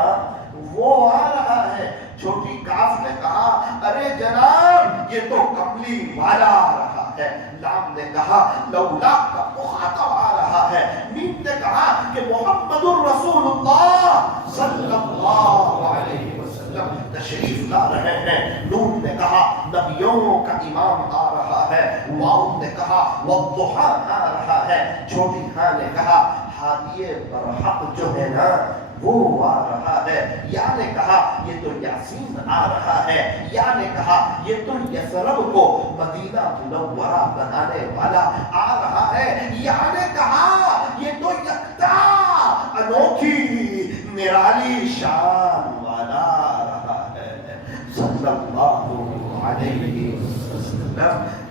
وہ آ رہا ہے. چھوٹی کاف نے کہا ارے جناب یہ تو کملی والا آ رہا ہے. لام نے کہا لولا کا مخاطب آ رہا ہے. میم نے کہا کہ محمد الرسول اللہ صلی اللہ علیہ وسلم تشریف لا رہے ہیں. نون نے کہا نبیوں کا امام آ رہا ہے. واو نے کہا والضحیٰ آ رہا ہے. چھوٹی ہاں نے کہا ہادی برحق جو ہے نا وہ آ رہا ہے. یا نے کہا یہ تو یاسین آ رہا ہے. یا نے کہا یہ تو یثرب کو مدینہ منورہ بنانے والا آ رہا ہے. یا نے کہا یہ تو یکتا انوکھی نرالی شان والا آ رہا ہے. صلی اللہ علیہ وسلم.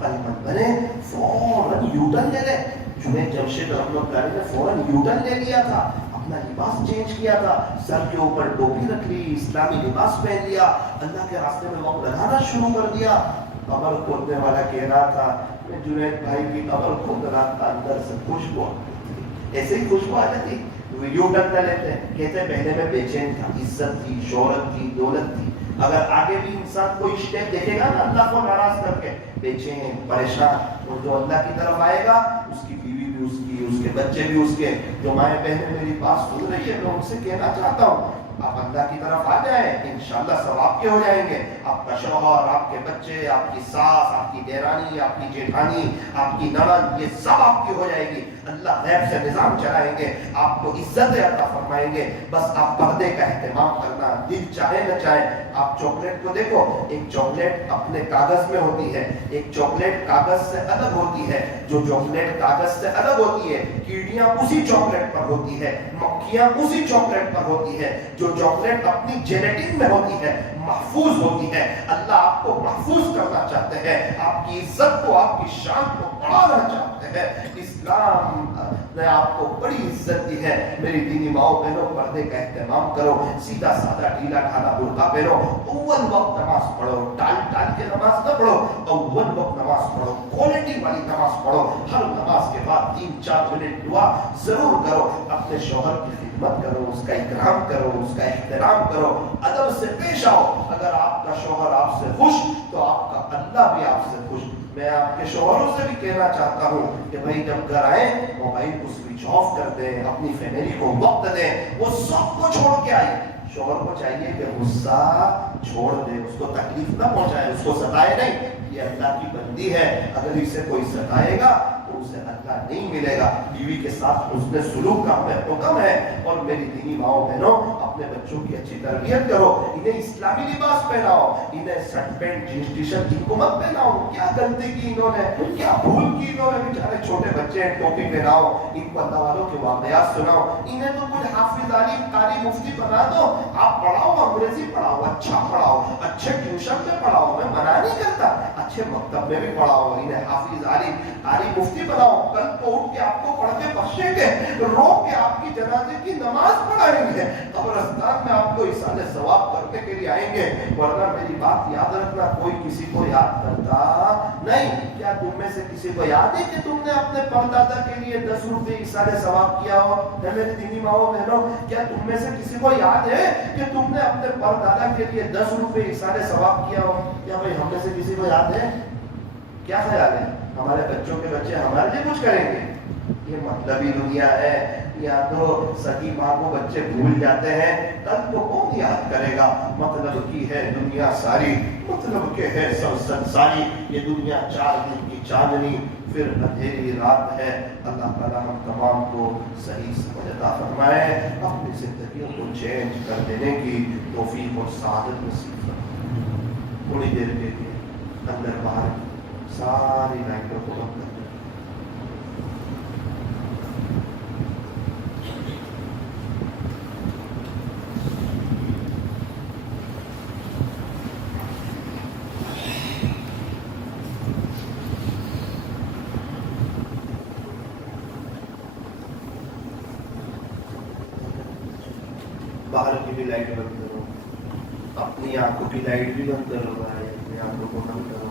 عقل مند بنے فوراً یوٹرن لے لے. جنید جمشید رحمۃ اللہ نے فوراً یوٹرن لے لیا تھا, اپنا لباس چینج کیا تھا, سر کے اوپر ٹوپی رکھ لی, اسلامی لباس پہن لیا, اللہ کے راستے میں وقت لگانا شروع کر دیا. قبر کھودنے والا کہہ رہا تھا میں جنید بھائی کی قبر کھود رہا تھا, اندر سے خوشبو ایسے ہی خوشبو آ جاتی. یوں ٹرن نہ لیتے, کہتے پہلے میں بے چین تھا, عزت تھی, شہرت تھی, دولت تھی. اگر آگے بھی انسان کوئی اسٹیپ دیکھے گا نا اللہ کو ناراض کر کے, بے چین پریشان, اور جو اللہ کی طرف آئے گا اس کی بیوی بھی اس کی, اس کے بچے بھی اس کے. جو مائیں بہنیں میری بات سن رہی ہے میں ان سے کہنا چاہتا ہوں آپ اللہ کی طرف آ جائیں, انشاءاللہ سب آپ کے ہو جائیں گے. آپ کا شوہر, آپ کے بچے, آپ کی ساس, آپ کی دیرانی, آپ کی جیٹھانی, آپ کی نند, یہ سب آپ کی ہو جائے گی. اللہ غیب سے نظام چلائیں گے, آپ کو عزت عطا فرمائیں گے. بس آپ پردے کا اہتمام کرنا, دل چاہے نہ چاہے. آپ چاکلیٹ کو دیکھو, ایک چاکلیٹ اپنے کاغذ میں ہوتی ہے, ایک چاکلیٹ کاغذ سے الگ ہوتی ہے. جو چاکلیٹ کاغذ سے الگ ہوتی ہے کیڑیاں اسی چاکلیٹ پر ہوتی ہے, مکھیاں اسی چاکلیٹ پر ہوتی ہے. جو چاکلیٹ اپنی جیلیٹن میں ہوتی ہے محفوظ ہوتی ہے. اللہ آپ کو محفوظ کرنا چاہتے ہیں, آپ کی عزت کو, آپ کی شان کو بڑھانا چاہتے ہیں. اسلام نے آپ کو بڑی عزت دی ہے. میری دینی ماؤں بہنوں, پردے کا اہتمام کرو, سیدھا سادہ ڈھیلا ڈھالا برقع پہنو, اول وقت نماز پڑھو, ٹال کے نماز نہ پڑھو, اول وقت نماز پڑھو, کوالٹی والی نماز پڑھو. ہر نماز کے بعد 3-4 منٹ دعا ضرور کرو. اپنے شوہر کی خدمت کرو, اس کا اکرام کرو, اس کا احترام کرو, ادب سے پیش آؤ. اگر آپ کا شوہر آپ سے خوش تو آپ کا اللہ بھی آپ سے خوش. میں آپ کے شوہروں سے بھی کہنا چاہتا ہوں کہ بھائی جب گھر آئے موبائل کو سوئچ آف کر دیں, اپنی فیملی کو وقت دیں, وہ سب کو چھوڑ کے آئے. شوہر کو چاہیے کہ غصہ چھوڑ دے, اس کو تکلیف نہ پہنچائے, اس کو ستائے نہیں. یہ اللہ کی بندی ہے, اگر اسے کوئی ستائے گا تو اسے اللہ نہیں ملے گا. بیوی کے ساتھ حسن سلوک کا حکم ہے. اور میری دینی ماؤں بہنوں, اپنے بچوں کی اچھی تربیت کرو, انہیں اسلامی لباس پہناؤ, انہیں shirt pant jeans T shirt ان کو مت پہناؤ. کیا غلطی کی انہوں نے, کیا بھول کی انہوں نے, بیچارے چھوٹے بچے ہیں, ٹوپی پہناؤ, ان کو اللہ والوں کے واقعات سناؤ. انہیں تو کچھ حافظ عالم قاری مفتی بنا دو, آپ پڑھاؤ, انگریزی پڑھاؤ, اچھا پڑھاؤ, اچھے ٹیوشن میں پڑھاؤ, میں منع نہیں کرتا, اچھے مکتب میں بھی پڑھاؤ. انہیں حافظ عالم قاری مفتی بناؤ, کل کو اٹھ کے آپ کو پڑھ کے بخشیں گے, رو کے آپ کی جنازے کی نماز پڑھائیں گے, قبرستان میں آپ کو ایصال ثواب کرنے کے لیے آئیں گے. ورنہ میری بات یاد رکھنا, کوئی کسی کو یاد کرتا نہیں. کیا تم میں سے کسی کو یاد ہے کہ تم نے اپنے پردادا کے لیے 10 روپے ایصال ثواب کیا ہو؟ میری دینی ماؤں بہنوں, کیا تم میں سے کسی کو یاد ہے کہ تم نے اپنے پردادا کے لیے 10 روپے ایصال ثواب کیا ہو؟ کیا بھائی ہم میں سے کسی کو یاد ہے؟ کیا خیال ہے, ہمارے بچوں کے بچے ہمارے لیے کچھ کریں گے؟ یہ مطلبی دنیا ہے. یا تو سگی ماں کو بچے بھول جاتے ہیں, کل کو کون یاد کرے گا؟ مطلب کی ہے دنیا ساری, مطلب کے ہے سب سنساری. یہ دنیا 4 دن کی چاندنی, پھر اندھیری رات ہے. اللہ تعالیٰ ہم تمام کو صحیح سمجھ عطا فرمائے, اپنی زندگیوں کو چینج کر دینے کی توفیق اور سعادت نصیب فرمائے. تھوڑی دیر کے لیے اندر باہر ساری لائٹوں کو بند کر دیں. باہر کی بھی لائٹ بند کرو, اپنی آنکھوں کی لائٹ بھی بند کرو بھائی, اپنی آنکھوں کو بند کرو.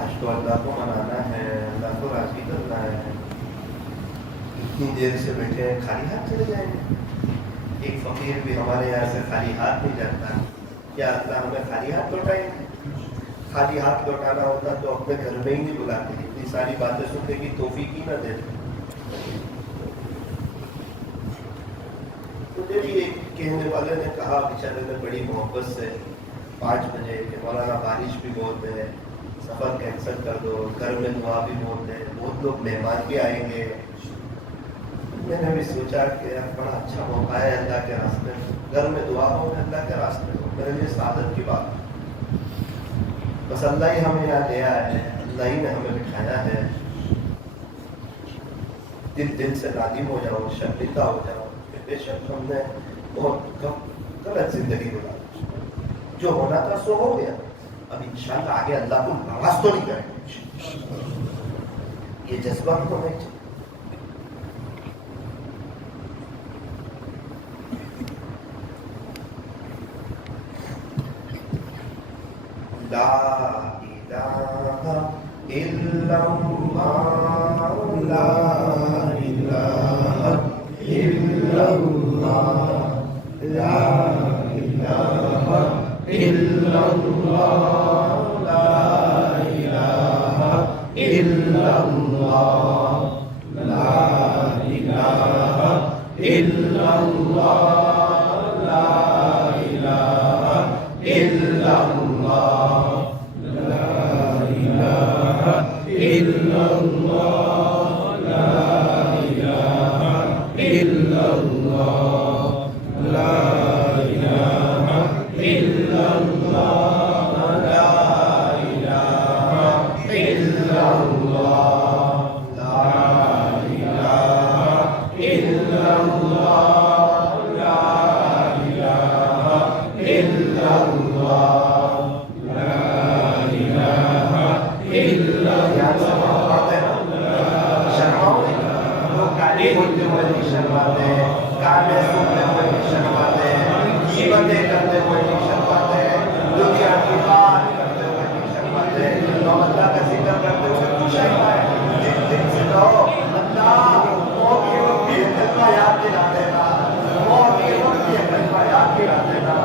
آج تو اللہ کو منانا ہے, اللہ کو راضی کرنا ہے. اتنی دیر سے بیٹھے ہیں, خالی ہاتھ چلے جائیں گے. ایک فقیر بھی ہمارے یہاں سے خالی ہاتھ نہیں جاتا. کیا اللہ ہمیں خالی ہاتھ لوٹائیں گے؟ خالی ہاتھ لوٹانا ہوتا تو اپنے گھر میں ہی نہیں بلاتے, اتنی ساری باتیں سننے کی توفیق ہی نہ دیتے. مجھے بھی ایک کہنے والے نے کہا, بیچارے نے بڑی محبت سے 5 بجے کہ مولانا بارش بھی بہت ہے, سفر کینسل کر دو, گھر میں دعا بھی بہت ہے, بہت لوگ مہمان بھی آئیں گے. میں نے بھی سوچا کہ بڑا اچھا موقع ہے اللہ کے راستے میں, گھر میں دعا ہو, اللہ کے راستے میں, میرے لیے سعادت کی بات. بس اللہ ہی ہمیں یہاں لے آیا ہے, اللہ ہی نے ہمیں بٹھایا ہے. دل سے نادم ہو جاؤ, شرمندہ ہو جاؤ, بے شک ہم نے بہت غلط زندگی گزاری. جو ہونا تھا سو ہو گیا, اب انشاءاللہ آگے اللہ کو ناراض تو نہیں کریں گے. یہ جذبہ تو نہیں چاہیے. لا الہ الا اللہ لا الہ الا اللہ لا الہ الا اللہ لا الہ الا اللہ لا الہ الا اللہ لا الہ الا اللہ لا الہ الا اللہ لا الہ الا اللہ لا الہ الا اللہ لا الہ الا اللہ لا الہ الا اللہ لا الہ الا اللہ لا الہ الا اللہ. شرماؤ نہیں. لوگ گالی بولتے ہوئے نہیں شرماتے, گانے سنتے ہوئے نہیں شرماتے, غیبتیں کرتے ہوئے نہیں شرماتے, دنیا کی بات کرتے ہوئے نہیں شرماتے, اللہ کا ذکر کرتے ہوئے کچھ شرما ہے. دل سے کہو اللہ موت کے وقت بھی یہ کلمہ یاد دلا دینا, موت کے وقت بھی یہ کلمہ یاد دلا دینا.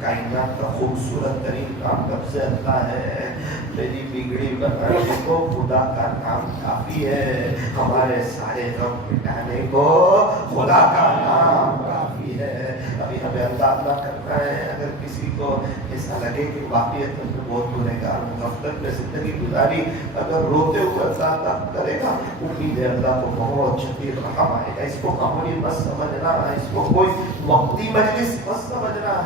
کائنات کا خوبصورت ترین کام کب سے اللہ ہے. میری بگڑی بنانے کو خدا کا نام کافی ہے, ہمارے سارے غم مٹانے کو خدا کا نام کافی ہے. ابھی ہمیں اللہ کرنا ہے. اگر کسی کو ایسا لگے کہ واقعیت میں بہت گنہگار غفلت میں زندگی گزاری, اگر روتے ہوئے اللہ کرے گا, امید ہے اللہ کو بہت شدید رحم آئے گا. اس کو معمولی مت سمجھنا, اس کو کوئی وقتی مجلس مت سمجھنا.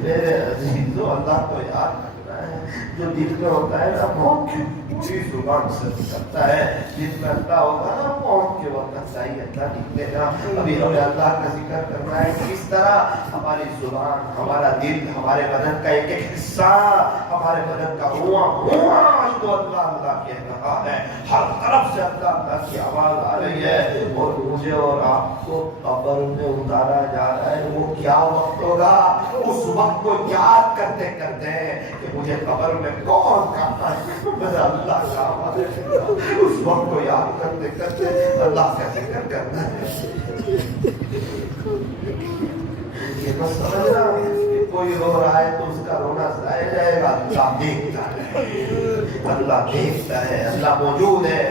میرے عزیزو, اللہ کو یاد رکھنا ہے. جو دل میں ہوتا ہے نا موت کی پوری زبان سے نکلتا ہے. دل میں اللہ ہوگا نا موت کے وقت اللہ ہی اللہ نکلے گا. ابھی ہمیں اللہ کا ذکر کرنا ہے. کس طرح ہماری زبان, ہمارا دل, ہمارے بدن کا ایک ایک حصہ, ہمارے بدن کا ہوا تو اللہ اللہ کہہ رہا ہے. ہر طرف سے اللہ اللہ کی آواز آ رہی ہے. اور مجھے اور آپ کو قبر میں اتارا جا رہا ہے. وہ کیا وقت ہوگا, اس وقت کو یاد کرتے کرتے کہ مجھے قبر میں کون کہتا ہے, میرا اللہ کا آواز ہے. اس وقت کو یاد کرتے کرتے اللہ کا ذکر کرنا ہے. یہ بس سمجھنا کہ کوئی رو رہا ہے تو اس کا رونا ضائع جائے گا. اللہ دیکھتا ہے, اللہ دیکھتا ہے, اللہ موجود ہے.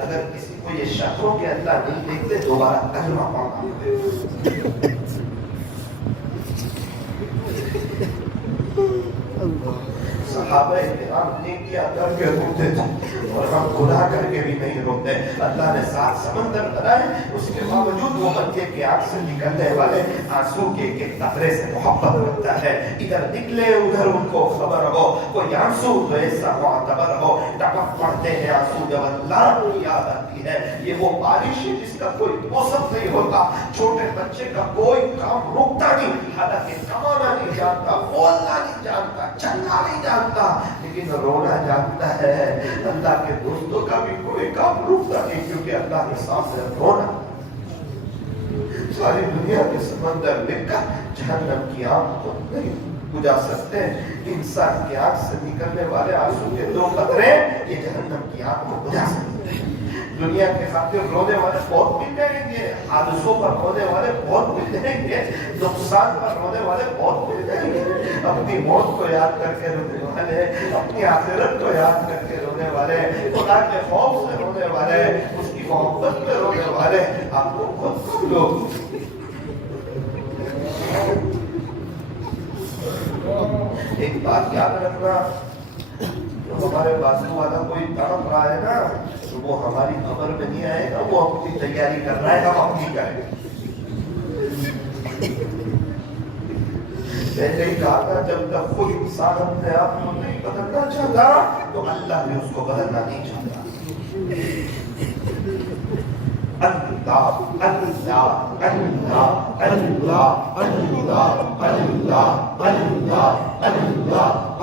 اگر کسی کو یہ شک ہو کہ اللہ نہیں دیکھتے, دوبارہ کلمہ پڑھنا. صحابہ کرام نیکیاں کر کے روتے تھے اور ہم گناہ کر کے بھی نہیں روتے. اللہ نے سات سمندر بنائے, اس کے باوجود وہ بچے کے آنکھ سے نکلنے والے آنسو کے ایک قطرے سے محبت رکھتا ہے. ادھر نکلے ادھر ان کو خبر ہو, کوئی آنسو تو ایسا معتبر ہو. ٹپک پڑتے ہیں آنسو جب اللہ کی یاد آتی ہے. یہ وہ بارش ہے جس کا کوئی موسم نہیں ہوتا. چھوٹے بچے کا کوئی کام رکتا نہیں, حالانکہ کمانا نہیں جانتا, بولنا نہیں جانتا, چلنا نہیں جانتا, لیکن رونا جانتا ہے. اللہ کے دوستوں کا بھی کوئی کام رکتا نہیں, کیونکہ اللہ کے سامنے رونا ساری دنیا کے سمندر مل کر جہنم کی آگ کو نہیں بجھا سکتے. انسان کی آنکھ سے نکلنے والے آنسو کے 2 قطرے یہ جہنم کی آگ کو بجھا سکتے ہیں. دنیا کے خاطر رونے والے بہت مل جائیں گے, حادثوں پر رونے والے بہت مل جائیں گے, نقصان پر رونے والے بہت مل جائیں گے. اپنی موت کو یاد کر کے رونے والے, اپنی آخرت کو یاد کر کے رونے والے, خدا کے خوف سے رونے والے, اس کی محبت میں رونے والے, آپ کو خود لوگ ایک بات یاد رکھنا, جو ہمارے بازو والا کوئی تڑپ رہا ہے نا, تو وہ ہماری خبر میں نہیں آئے گا, وہ اپنی تیاری کر رہا ہے, ہم اپنی کریں گے. پہلے ہی کہا تھا جب تک کوئی انسان اپنے آپ کو نہیں بدلنا چاہتا تو اللہ بھی اس کو بدلنا نہیں چاہتا. اللہ اللہ اللہ اللہ اللہ اللہ اللہ اللہ اللہ اللہ اللہ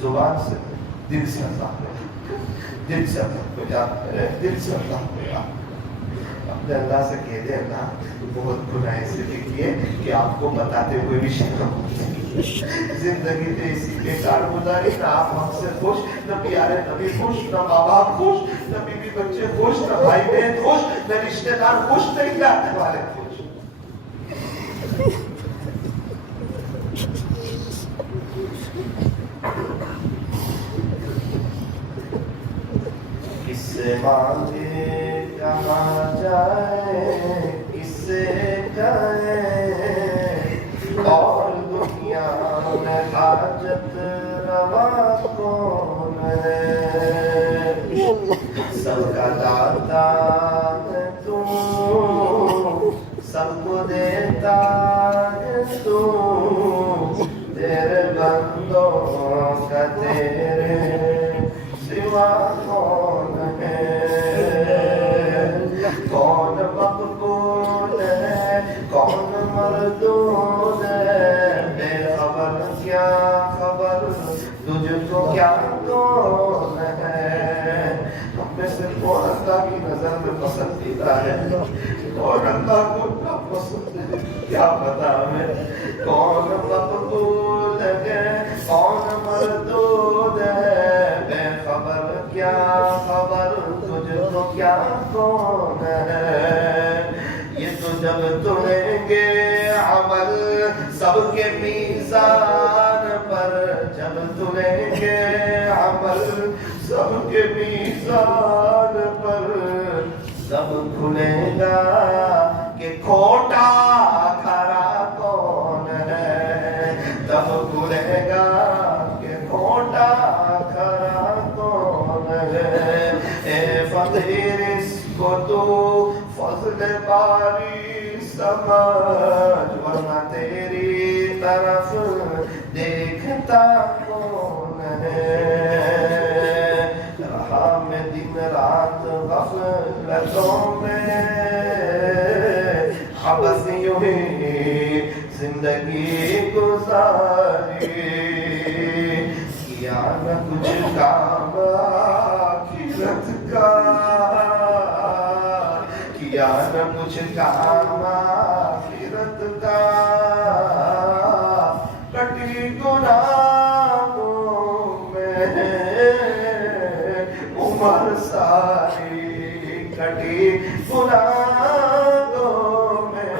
زبان سے دل سے اللہ کو, دل سے اللہ کو یاد کرے, دل سے اللہ کو یاد کرے. اپنے اللہ سے کہہ دے اللہ بہت گناہ ایسے بھی کیے کہ آپ کو بتاتے ہوئے بھی شرم ہوتی, زندگی تو اسی بیکار گزاری, نہ آپ ہم سے خوش, نہ پیارے نبی خوش, نہ ماں باپ خوش, نہ بیوی بچے خوش, نہ بھائی بہن خوش, نہ رشتے دار خوش, نہ علاقے والے خوش. کس سے مانگے کہاں جائے, کس سے جائے, اور دنیا میں حاجت روا کون ہے, سب کا داتا ہے تو, سب کو دیتا ہے تو, تیرے بندوں کا تیرے سوا کون ہے, کون مقبول ہے, کون مردود ہے, بے خبر کیا خبر تجھ کو کیا کون ہے. ہم میں سے کون اللہ کی نظر میں پسندیدہ ہے, کون اللہ کو کیا پسند ہے, کیا پتا ہمیں, کون مقبول ہے, کون مردود ہے, بے خبر کیا خبر تجھ کو کیا کون ہے. یہ تو جب تلیں گے عمل سب کے میزان پر, جب تلیں گے عمل سب کے میزان پر, سب کھلے گا کہ کھوٹا کھرا کون ہے, تب کھلے گا کہ کھوٹا کھرا کون ہے. اے فقیر اس کو تو فضل باری سمجھ, ورنہ تیری طرف دیکھتا کون ہے. رہا میں دن رات غفلتوں میں, بس یوں ہی زندگی گزاری, کیا نہ کچھ کام آخرت کا, کیا نہ کچھ کام آخرت کا, کٹی گناہوں میں عمر ساری, کٹی گناہوں میں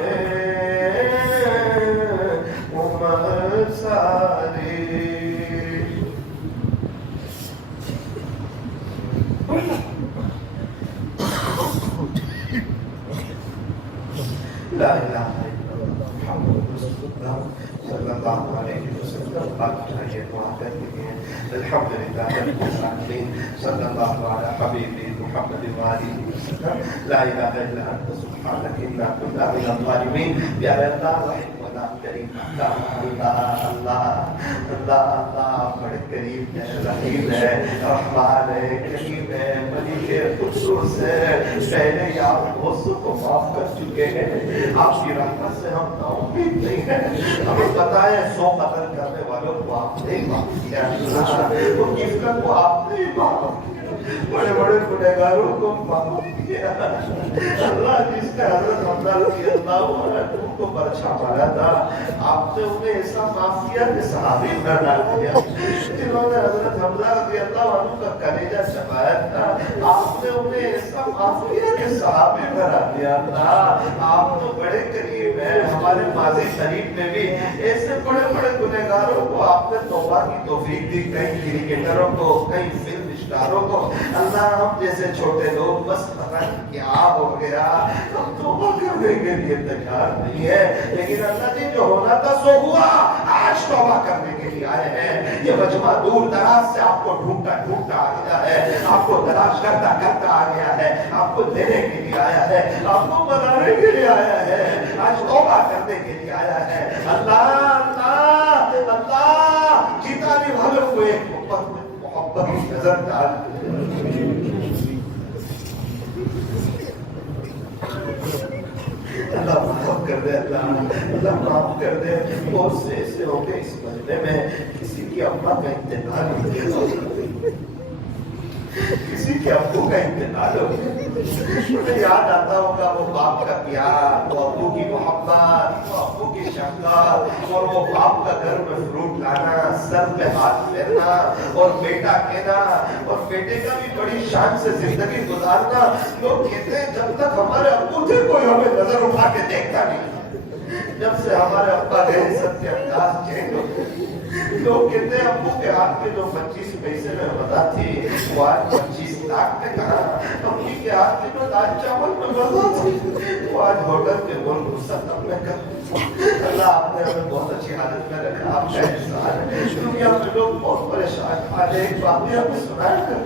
عمر ساری. لا الہ الا اللہ محمد رسول اللہ صلی اللہ علیہ وسلم. آپ چاہیے دعا کرتے ہیں. الحمدللہ رب العالمین صلی اللہ علی حبیبی محمد وآلہ وسلم. لا الہ الا انت سبحانک انا کنا من الظالمین. پیارے اللہ رحیم اللہ کریم اللہ اللہ اللہ اللہ اللہ بڑے قریب ہے، رحیم ہے، رحمان ہے، کریم ہے، ملک ہے، قدوس ہے. پہلے ہی آپ غصوں کو معاف کر چکے ہیں. آپ کی رحمت سے ہم نا امید نہیں ہیں. ہمیں پتا ہے 100 قتل کرنے والوں کو آپ نے معاف کیا، ان کی فکر کو آپ نے معاف کیا، بڑے بڑے گنہگاروں کو معاف کیا. اللہ جس نے حضرت حمزہ رضی اللہ عنہ کو برچھا مارا تھا، آپ نے انہیں ایسا معاف کیا کہ صحابی بنا دیا. جنہوں نے حضرت حمزہ رضی اللہ عنہ کا کلیجہ چبایا تھا، آپ نے انہیں ایسا معاف کیا کہ صحابی بنا دیا. آپ تو بڑے قریب ہیں. ہمارے ماضی شریف میں بھی ایسے بڑے بڑے گنہگاروں کو آپ نے توبہ کی توفیق دی، کئی کرکٹروں کو، کئی فلم اسٹاروں کو. اللہ ہم جیسے چھوٹے لوگ بس پتہ نہیں کیا ہو گیا، ہم توبہ کرنے کے لیے تیار نہیں ہے. لیکن اللہ جی جو ہونا تھا سو ہوا. آج توبہ کرنے کے لیے آئے ہیں. یہ مجمع دور دراز سے آپ کو ڈھونڈتا ڈھونڈتا آ گیا ہے، آپ کو تلاش کرتا کرتا آ گیا ہے، آپ کو دینے کے لیے آیا ہے، آپ کو بنانے کے لیے آیا ہے، آج توبہ کرنے کے لیے آیا ہے. اللہ اللہ اللہ جتانے والوں کو ایک محبت کی نظر ڈال. اللہ معاف کر دے. اللہ معاف کر دے. بہت سے ایسے ہو گئے اس مجمع میں کسی کی اماں کا انتقال ہو گیا، کسی کے ابو کا انتقال ہو گیا. مجھے یاد آتا ہوگا وہ باپ کا پیار، وہ ابو کی محبت، وہ ابو کی شفقت، اور وہ باپ کا گھر میں فروٹ لانا، سر پہ ہاتھ پھیرنا اور بیٹا کہنا، اور بیٹے کا بھی بڑی شان سے زندگی گزارنا. لوگ کہتے ہیں جب تک ہمارے ابو تھے کوئی ہمیں نظر اٹھا کے دیکھتا نہیں. جب سے ہمارے ابا گئے سب کے انداز چینج ہو گئے. لوگ کہتے ہیں ابو کے ہاتھ میں جو 25 پیسے میں مزہ تھی وہ آج 25 لاکھ میں کہاں. امی کے ہاتھ میں جو دال چاول میں مزہ تھی وہ آج ہوٹل کے گول مسلم میں کہاں. اللہ آپ نے ہمیں بہت اچھی حالت میں رکھا. آپ کا احسان ہے. دنیا میں لوگ بہت پریشان. آج ایک واقعہ میں سنایا کر.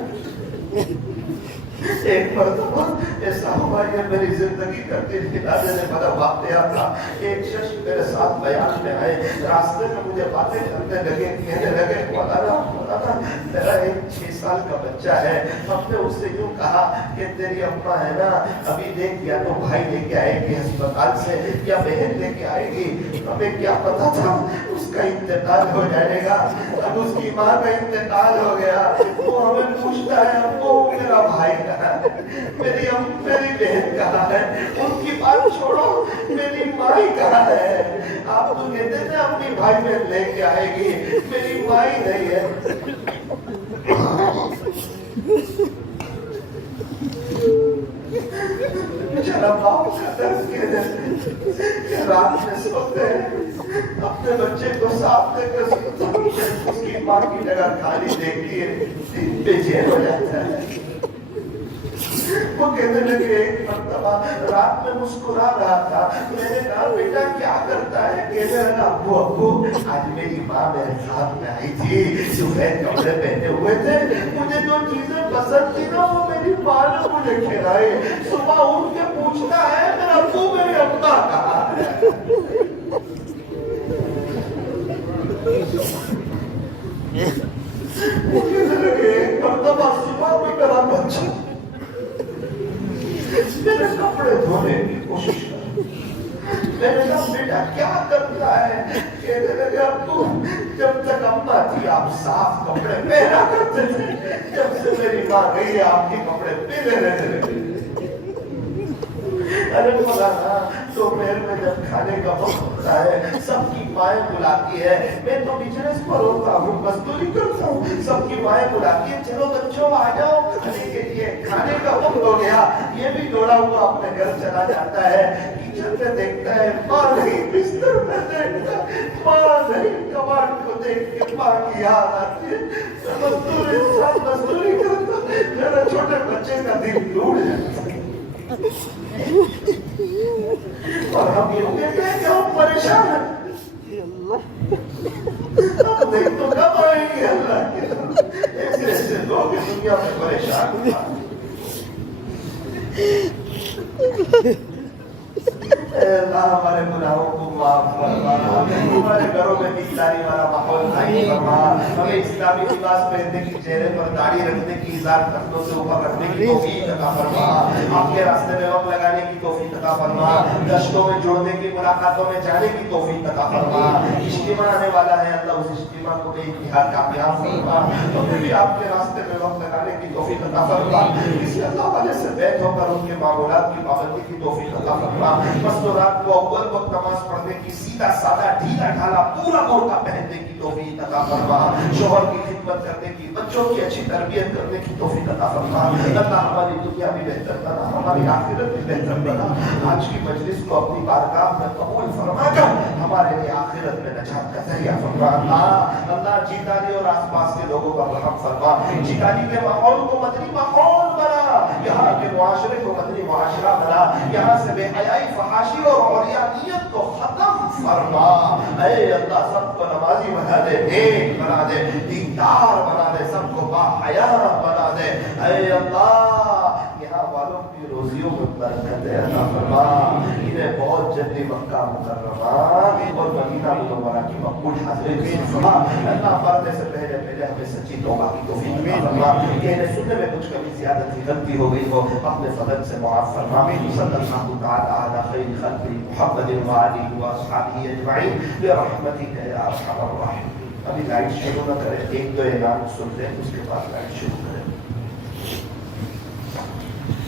ایک مرتبہ ایسا ہوا یہ میری زندگی کا دل ہلا دینے والا واقعہ تھا. ایک شخص میرے ساتھ بیان میں آئے، راستے میں مجھے باتیں کرنے لگے، کہنے لگے مولانا میرا ایک 6 سال کا بچہ ہے. ہم نے اس سے یوں کہا کہ تیری اماں ہے نا ابھی دیکھ یا تو بھائی لے کے آئے گی ہسپتال سے یا بہن لے کے آئے گی. ہمیں کیا پتا تھا اس کا انتقال ہو جائے گا. اب اس کی ماں کا انتقال ہو گیا. وہ ہمیں پوچھتا ہے ابو میرا بھائی کہاں ہے، میری بہن کہاں ہے. ان کی بات چھوڑو، میری ماں کہاں ہے. آپ تو کہتے تھے اپنی بھائی بہن لے کے آئے گی، میری ماں ہی نہیں ہے. بیچارہ باپ کا درد کے دن رات میں سوتے ہیں اپنے بچے کو ساتھ لے کر سوتا، اس کی ماں کی جگہ خالی دیکھتی ہے بے چین ہو جاتا ہے. وہ کہنے لگے ایک مرتبہ رات میں مسکرا رہا تھا. میں نے کہا بیٹا کیا کرتا ہے؟ کہنے لگا ابو آج میری ماں میرے ساتھ میں آئی تھی، سفید کپڑے پہنے ہوئے تھے، مجھے جو چیزیں پسند تھی نا وہ میری ماں نے مجھے کھلائے. صبح اٹھ کے پوچھتا ہے میرا ابو میری اماں کہاں ہے. وہ کہنے لگے ایک مرتبہ صبح میں میرا بچہ میرے کپڑے دھونے کی کوشش کر. میں نے کہا بیٹا کیا کرتا ہے؟ کہنے لگے ابو جب تک اماں تھی آپ صاف کپڑے پہنا کرتے تھے، جب سے میری ماں گئی ہے آپ کے کپڑے پہنے رہنے لگے. ارے مولانا دوپہر میں جب کھانے کا وقت ہوتا ہے سب کی مائیں بلاتی ہے. میں تو بزنس پر ہوتا ہوں، مزدوری کرتا ہوں. سب کی مائیں بلاتی ہے چلو بچوں آ جاؤ کھانے کے لیے. کھانے کا وقت ہو گیا، یہ بھی دوڑا ہوا اپنے گھر چلا جاتا ہے، کچن میں دیکھتا ہے ماں نہیں، بستر میں دیکھتا ہے ماں نہیں، کباڑ کو دیکھ کے ماں کی یاد آتی ہے، مزدور انسان مزدوری کرتا، میرا چھوٹے بچے کا دل ٹوٹ جاتا ہے۔ اور ہم یہ کہتے ہیں کہ ہم پریشان ہیں، ہم دیکھ تو کب آئیں گے اللہ کے طرف؟ ایسے ایسے لوگ اس دنیا میں پریشان ہیں۔ اے اللہ ہمارے گناہوں کو معاف فرما، ہمارے گھروں میں بیداری والا ماحول قائم فرما، ہمیں اسلامی لباس پہننے کی، چہرے پر داڑھی رکھنے کی، ازار ٹخنوں سے اوپر رکھنے کی توفیق عطا فرما، آپ کے راستے میں وقت لگانے کی توفیق عطا فرما، گشتوں میں جڑنے کی، ملاقاتوں میں جانے کی توفیق عطا فرما۔ اجتماع آنے والا ہے اللہ، اس اجتماع کو بے انتہا کامیاب فرما، ہمیں بھی آپ کے راستے میں وقت لگانے کی توفیق عطا فرما، کسی اللہ والے سے بیٹھ ہو کر ان کے معمولات کی پابندی کی توفیق عطا فرما، مستورات کو اول وقت نماز پڑھنے کی، سیدھا سادہ ڈھیلا ڈھالا پورا برقع پہننے کی توفیق عطا فرما، شوہر کی خدمت کرنے کی، بچوں کی اچھی تربیت کرنے کی توفیق عطا فرما۔ اللہ ہماری دنیا بھی بہتر بنا، ہماری آخرت بھی بہتر بنا، آج کی مجلس کو اپنی بارگاہ میں قبول فرما کر ہمارے لیے آخرت میں نجات کا ذریعہ فرما۔ اللہ جیتانی اور آس پاس کے لوگوں پر رحم فرما، جیتانی کے ماحول کو مدنی ماحول بنا، یہاں کے معاشرے کو مدنی معاشرہ بنا، یہاں سے بے حیائی، فحاشی اور عریانیت کو ختم فرما۔ اے اللہ سب کو نمازی بنا دے، نیک بنا دے، دیندار بنا دے، سب کو با حیا بنا دے۔ اے اللہ یہاں والوں کی روزیوں میں برکت عطا فرما، انہیں بہت جلدی مکہ مکرمہ اور مدینہ منورہ کی مقبول حاضری نصیب فرما۔ اللہ مرنے سے پہلے ہمیں سچی توبہ کی توفیق عطا فرما، کہنے سننے میں کچھ کمی زیادتی غلطی ہو گئی ہو اپنے فضل سے معاف فرما۔ صلی اللہ تعالی علی خیر خلق محمد وآلہ واصحابہ اجمعین برحمتک یا ارحم الراحمین۔ ابھی لائٹ شروع نہ کریں، ایک دو اعلان سن لیں، اس کے بعد لائٹ شروع کریں۔